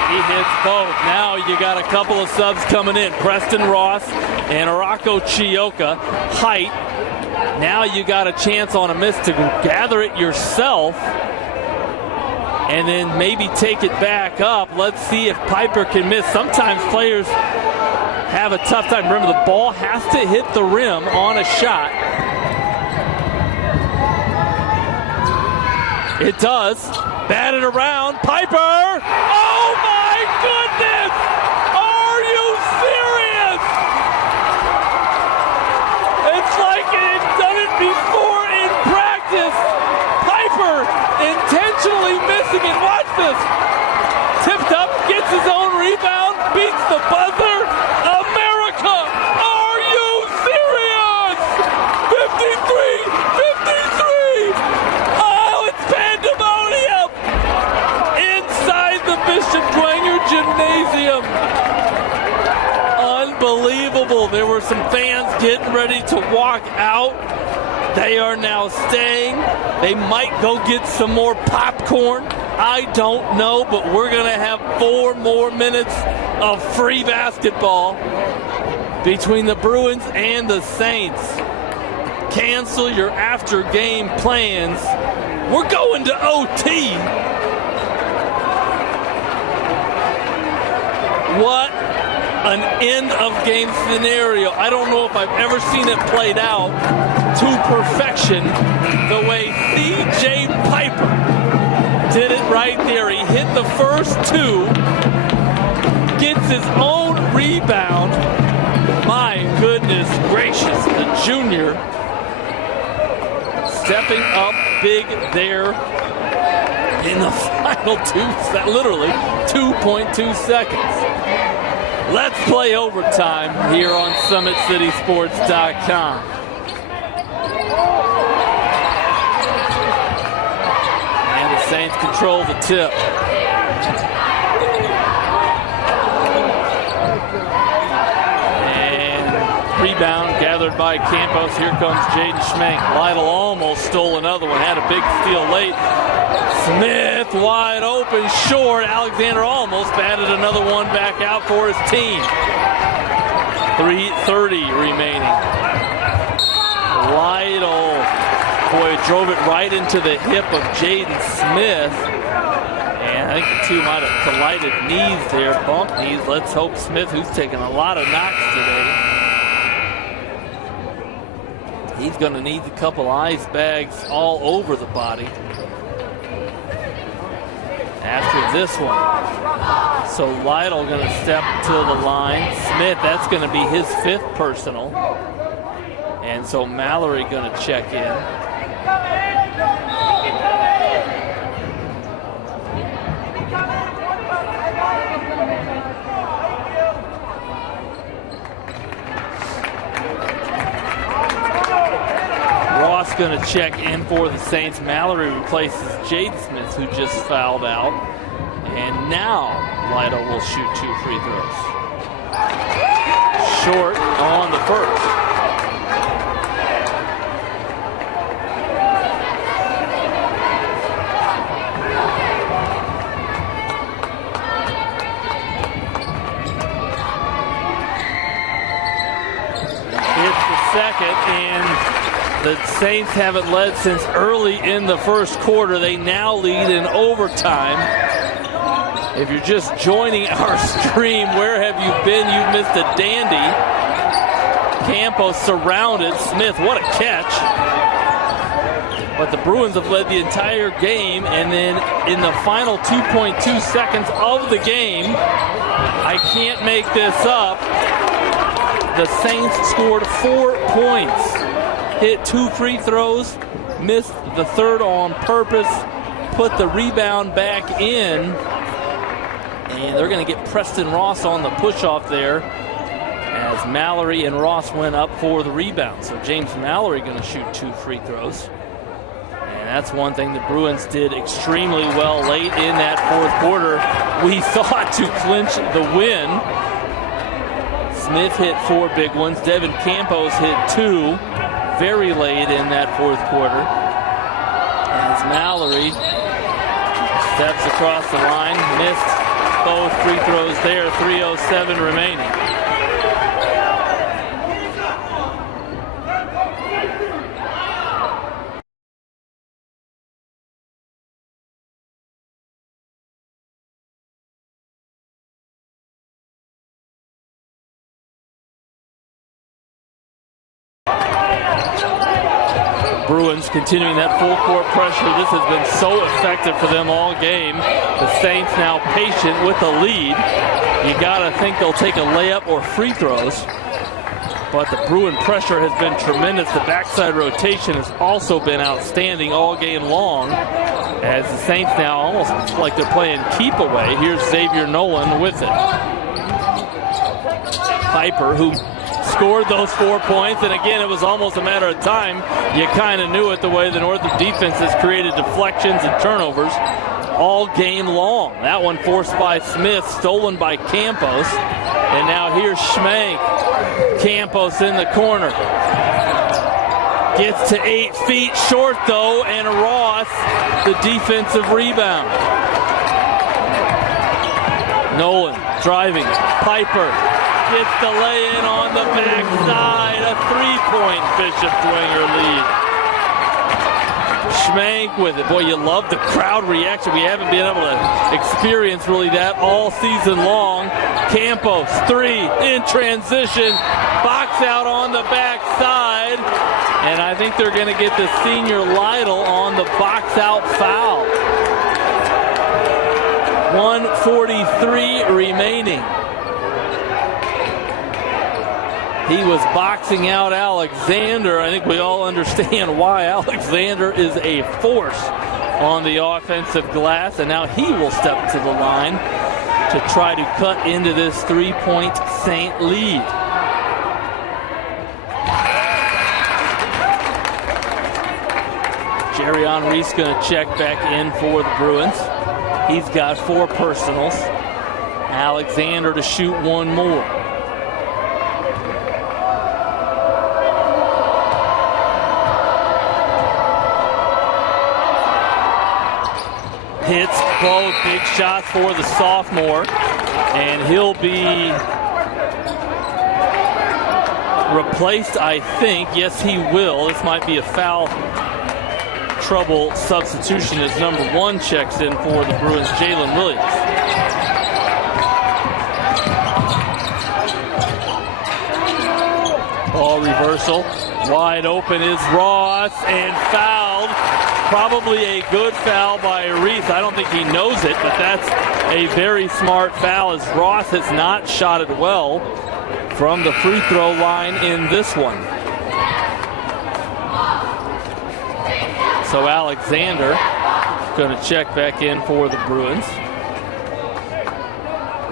He hits both. Now you got a couple of subs coming in. Preston Ross and Rocco Chioka. Height. Now you got a chance on a miss to gather it yourself and then maybe take it back up. Let's see if Piper can miss. Sometimes players have a tough time. Remember, the ball has to hit the rim on a shot. It does. Batted around. Piper! Oh my goodness! Are you serious? It's like it's done it before in practice. Piper intentionally missing it. Watch this. Tipped up, gets his own rebound, beats the buzzer. Gymnasium. Unbelievable. There were some fans getting ready to walk out. They are now staying. They might go get some more popcorn. I don't know, but we're going to have 4 more minutes of free basketball between the Bruins and the Saints. Cancel your after-game plans. We're going to OT. What an end-of-game scenario. I don't know if I've ever seen it played out to perfection the way C.J. Piper did it right there. He hit the first two, gets his own rebound. My goodness gracious, the junior stepping up big there in the final literally 2.2 seconds. Let's play overtime here on SummitCitySports.com. And the Saints control the tip. Rebound gathered by Campos. Here comes Jaden Schmank. Lytle almost stole another one. Had a big steal late. Smith wide open, short. Alexander almost batted another one back out for his team. 3:30 remaining. Lytle, boy, drove it right into the hip of Jaden Smith. And I think the two might have collided knees there, bump knees. Let's hope Smith, who's taken a lot of knocks today, he's going to need a couple ice bags all over the body after this one. So Lytle going to step to the line. Smith, that's going to be his 5th personal. And so Mallory going to check in. Ross going to check in for the Saints. Mallory replaces Jaden Smith, who just fouled out. And now Lytle will shoot 2 free throws. Short on the first. It's the second, and the Saints haven't led since early in the first quarter. They now lead in overtime. If you're just joining our stream, where have you been? You've missed a dandy. Campos surrounded. Smith, what a catch. But the Bruins have led the entire game, and then in the final 2.2 seconds of the game, I can't make this up, the Saints scored 4 points. Hit 2 free throws, missed the third on purpose, put the rebound back in, and they're going to get Preston Ross on the push-off there as Mallory and Ross went up for the rebound. So James Mallory going to shoot 2 free throws. And that's one thing the Bruins did extremely well late in that fourth quarter. We thought to clinch the win. Smith hit 4 big ones. Devin Campos hit 2 very late in that fourth quarter. As Mallory steps across the line, missed both free throws there. 3:07 remaining. Bruins continuing that full court pressure. This has been so effective for them all game. The Saints now patient with the lead. You gotta think they'll take a layup or free throws. But the Bruin pressure has been tremendous. The backside rotation has also been outstanding all game long. As the Saints now almost like they're playing keep away. Here's Xavier Nolan with it. Piper, who scored those 4 points, and again, it was almost a matter of time. You kind of knew it the way the Northrop defense has created deflections and turnovers all game long. That one forced by Smith, stolen by Campos, and now here's Schmank. Campos in the corner. Gets to 8 feet, short though, and Ross, the defensive rebound. Nolan driving, Piper gets the lay-in on the backside. A 3-point Bishop Dwenger lead. Schmank with it. Boy, you love the crowd reaction. We haven't been able to experience really that all season long. Campos, 3 in transition. Box out on the backside. And I think they're going to get the senior Lytle on the box out foul. 1:43 remaining. He was boxing out Alexander. I think we all understand why. Alexander is a force on the offensive glass, and now he will step to the line to try to cut into this 3-point Saint lead. Jerrion Reese going to check back in for the Bruins. He's got 4 personals. Alexander to shoot 1 more. Hits both big shots for the sophomore, and he'll be replaced, I think. Yes, he will. This might be a foul trouble substitution as number 1 checks in for the Bruins, Jalen Williams. Ball reversal. Wide open is Ross, and fouled. Probably a good foul by Reese. I don't think he knows it, but that's a very smart foul as Ross has not shot it well from the free throw line in this one. So Alexander going to check back in for the Bruins.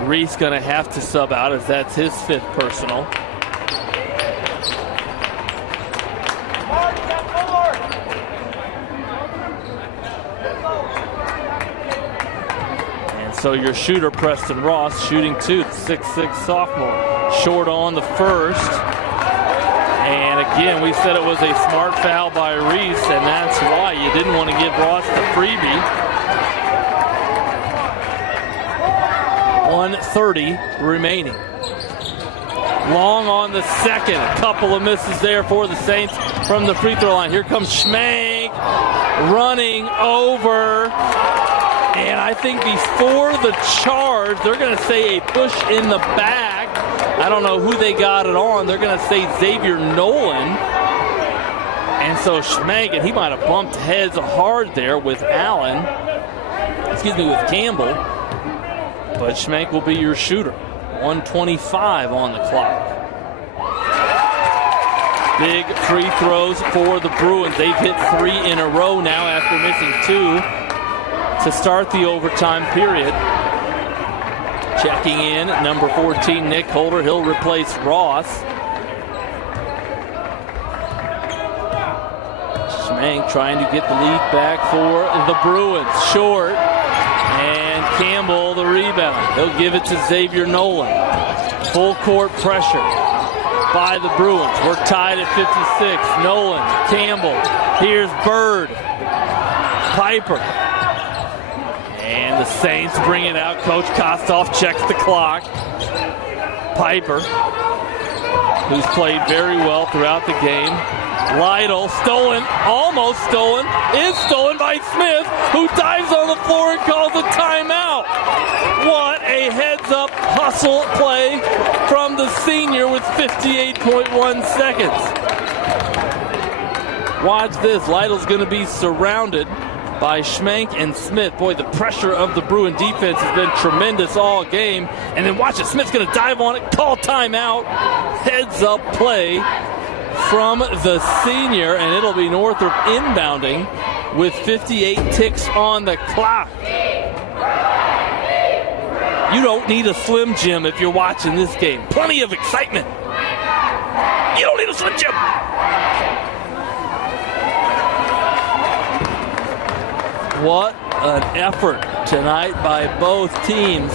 Reese going to have to sub out as that's his 5th personal. So your shooter, Preston Ross, shooting 2, the 6'6" sophomore. Short on the first. And again, we said it was a smart foul by Reese, and that's why you didn't want to give Ross the freebie. 1:30 remaining. Long on the second. A couple of misses there for the Saints from the free throw line. Here comes Schmank running over. And I think before the charge, they're going to say a push in the back. I don't know who they got it on. They're going to say Xavier Nolan. And so Schmank, and he might have bumped heads hard there with with Campbell. But Schmank will be your shooter. 1:25 on the clock. Big free throws for the Bruins. They've hit 3 in a row now after missing 2 to start the overtime period. Checking in, number 14, Nick Holder. He'll replace Ross. Schmank trying to get the lead back for the Bruins. Short, and Campbell the rebound. He'll give it to Xavier Nolan. Full court pressure by the Bruins. We're tied at 56. Nolan, Campbell. Here's Bird. Piper. And the Saints bring it out. Coach Kostoff checks the clock. Piper, who's played very well throughout the game. Lytle, stolen, almost stolen, is stolen by Smith, who dives on the floor and calls a timeout. What a heads-up hustle play from the senior with 58.1 seconds. Watch this. Lytle's going to be surrounded by Schmank and Smith. Boy, the pressure of the Bruin defense has been tremendous all game. And then watch it. Smith's going to dive on it, call timeout. Heads up play from the senior, and it'll be Northrop inbounding with 58 ticks on the clock. You don't need a Slim Jim if you're watching this game. Plenty of excitement. You don't need a Slim Jim. What an effort tonight by both teams.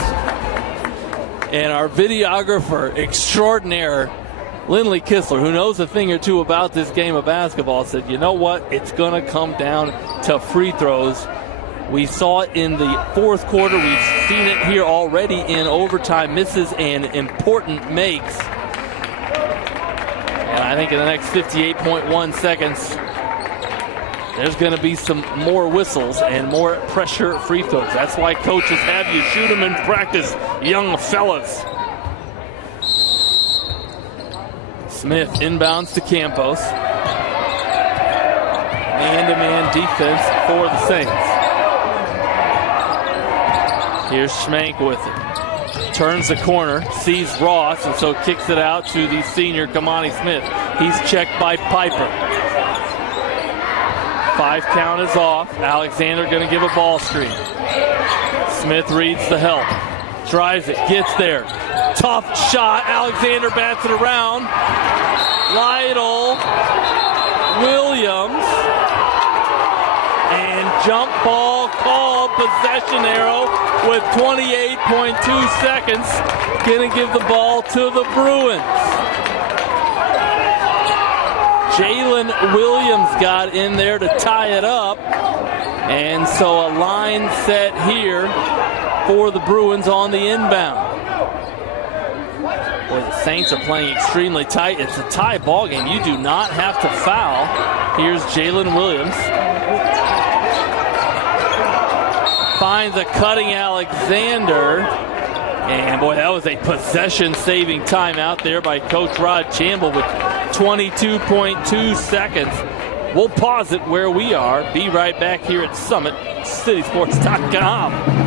And our videographer extraordinaire, Lindley Kistler, who knows a thing or two about this game of basketball, said, you know what? It's going to come down to free throws. We saw it in the fourth quarter. We've seen it here already in overtime. Misses and important makes. And I think in the next 58.1 seconds, there's going to be some more whistles and more pressure free throws. That's why coaches have you shoot them in practice, young fellas. Smith inbounds to Campos. Man-to-man defense for the Saints. Here's Schmank with it. Turns the corner, sees Ross, and so kicks it out to the senior Kamani Smith. He's checked by Piper. 5 count is off. Alexander going to give a ball screen. Smith reads the help. Drives it, gets there. Tough shot. Alexander bats it around. Lytle, Williams, and jump ball called. Possession arrow with 28.2 seconds. Going to give the ball to the Bruins. Jalen Williams got in there to tie it up. And so a line set here for the Bruins on the inbound. Boy, the Saints are playing extremely tight. It's a tie ball game. You do not have to foul. Here's Jalen Williams. Finds a cutting Alexander. And boy, that was a possession-saving timeout there by Coach Rod Chamble with 22.2 seconds. We'll pause it where we are. Be right back here at SummitCitySports.com.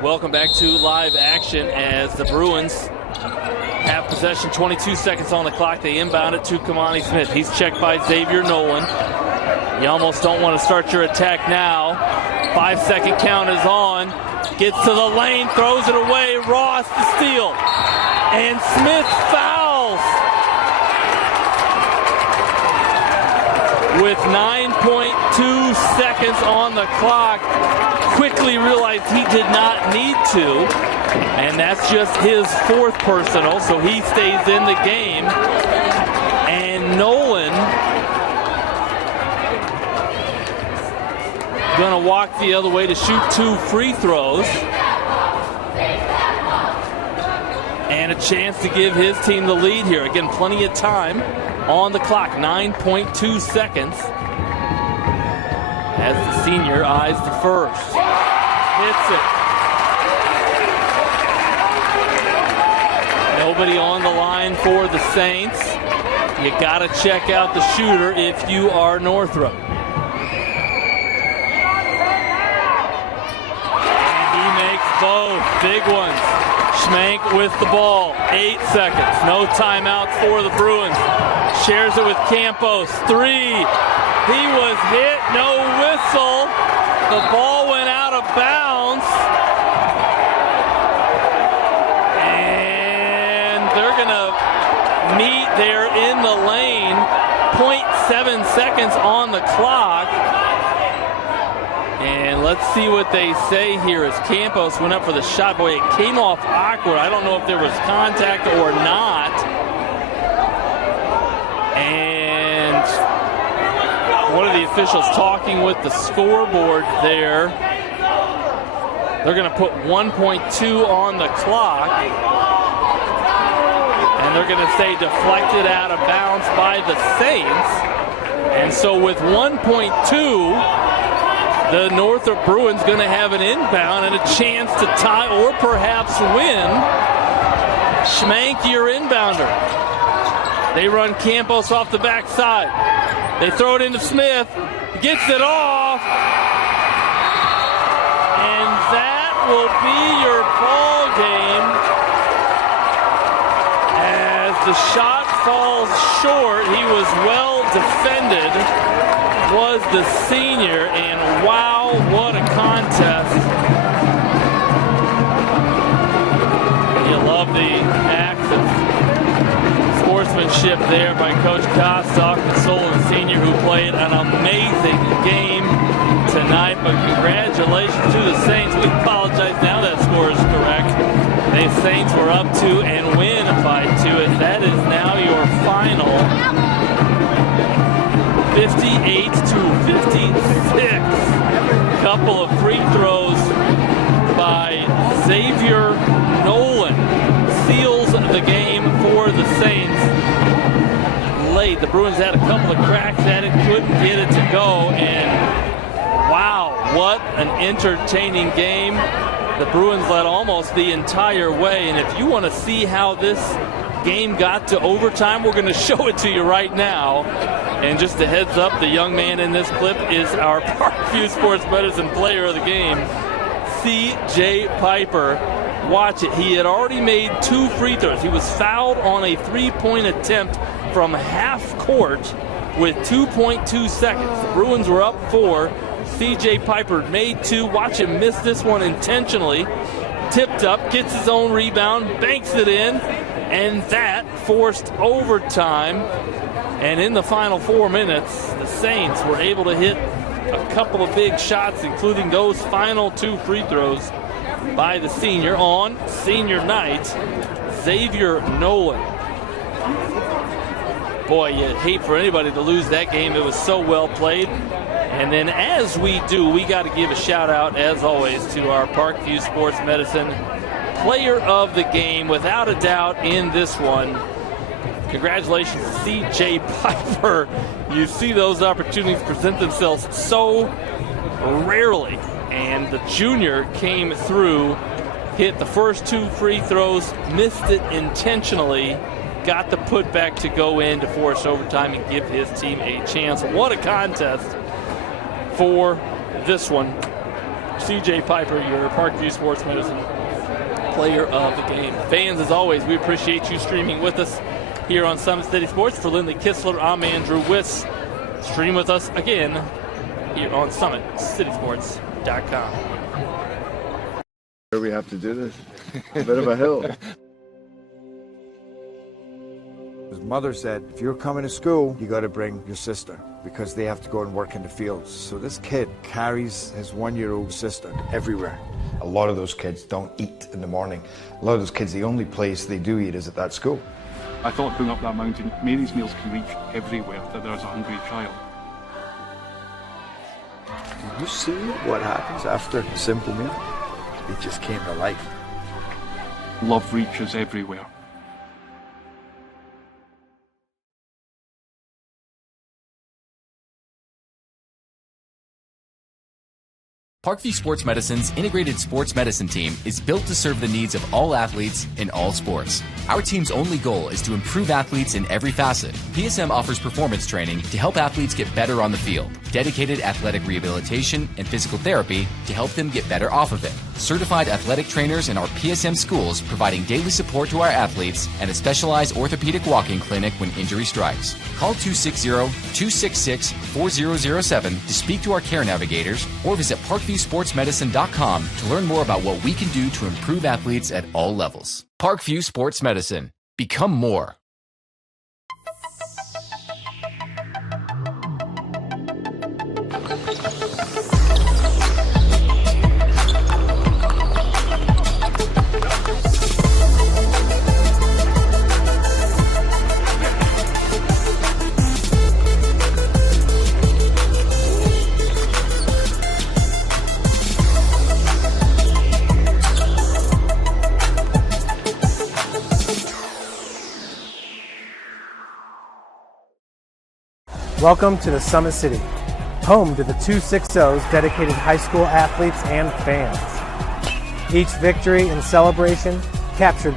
Welcome back to live action as the Bruins have possession. 22 seconds on the clock. They inbound it to Kamani Smith. He's checked by Xavier Nolan. You almost don't want to start your attack now. 5-second count is on. Gets to the lane, throws it away. Ross to steal. And Smith fouls. With 9.2 seconds on the clock. Quickly realized he did not need to, and that's just his 4th personal, so he stays in the game. And Nolan gonna walk the other way to shoot 2 free throws, and a chance to give his team the lead here. Again, plenty of time on the clock, 9.2 seconds. As the senior eyes the first. Hits it. Nobody on the line for the Saints. You got to check out the shooter if you are Northrop. And he makes both big ones. Schmank with the ball. 8 seconds. No timeouts for the Bruins. Shares it with Campos. 3. He was hit, no whistle. The ball went out of bounds. And they're going to meet there in the lane. 0.7 seconds on the clock. And let's see what they say here as Campos went up for the shot. Boy, it came off awkward. I don't know if there was contact or not. And one of the officials talking with the scoreboard there. They're going to put 1.2 on the clock. And they're going to say deflected out of bounds by the Saints. And so with 1.2, the Northrop Bruins going to have an inbound and a chance to tie or perhaps win. Schmank, your inbounder. They run Campos off the backside. They throw it into Smith. Gets it off. And that will be your ball game as the shot falls falls short. He was well defended, was the senior, and wow, what a contest. You love the acts of sportsmanship there by Coach Kostock, the Solon senior, who played an amazing game tonight. But congratulations to the Saints. We apologize now that score is correct. The Saints were up 2 and win by 2, and that is now your final 58 to 56. Couple of free throws by Xavier Nolan seals the game for the Saints. Late, the Bruins had a couple of cracks at it, couldn't get it to go, and wow, what an entertaining game. The Bruins led almost the entire way, and if you want to see how this game got to overtime, we're going to show it to you right now. And just a heads up, the young man in this clip is our Parkview Sports Medicine player of the game, C.J. Piper. Watch it. He had already made 2 free throws. He was fouled on a 3-point attempt from half court with 2.2 seconds. The Bruins were up 4. C.J. Piper made 2. Watch him miss this one intentionally. Tipped up, gets his own rebound, banks it in, and that forced overtime. And in the final 4 minutes, the Saints were able to hit a couple of big shots, including those final 2 free throws by the senior on senior night, Xavier Nolan. Boy, you hate for anybody to lose that game. It was so well played. And then as we do, we got to give a shout out, as always, to our Parkview Sports Medicine player of the game, without a doubt, in this one. Congratulations to C.J. Piper. You see those opportunities present themselves so rarely. And the junior came through, hit the first 2 free throws, missed it intentionally, got the putback to go in to force overtime and give his team a chance. What a contest for this one. C.J. Piper, your Parkview Sports Medicine player of the game. Fans, as always, we appreciate you streaming with us here on Summit City Sports. For Lindley Kistler, I'm Andrew Wiss. Stream with us again here on SummitCitySports.com. We have to do this. A bit of a hill. His mother said, if you're coming to school, you got to bring your sister because they have to go and work in the fields. So this kid carries his 1-year-old sister everywhere. A lot of those kids don't eat in the morning. A lot of those kids, the only place they do eat is at that school. I thought going up that mountain, Mary's meals can reach everywhere that there's a hungry child. You see what happens after a simple meal? It just came to life. Love reaches everywhere. Parkview Sports Medicine's integrated sports medicine team is built to serve the needs of all athletes in all sports. Our team's only goal is to improve athletes in every facet. PSM offers performance training to help athletes get better on the field, dedicated athletic rehabilitation and physical therapy to help them get better off of it, certified athletic trainers in our PSM schools providing daily support to our athletes, and a specialized orthopedic walk-in clinic when injury strikes. Call 260-266-4007 to speak to our care navigators or visit ParkviewSportsMedicine.com to learn more about what we can do to improve athletes at all levels. Parkview Sports Medicine. Become more. Welcome to the Summit City, home to the 260's dedicated high school athletes and fans. Each victory and celebration captured by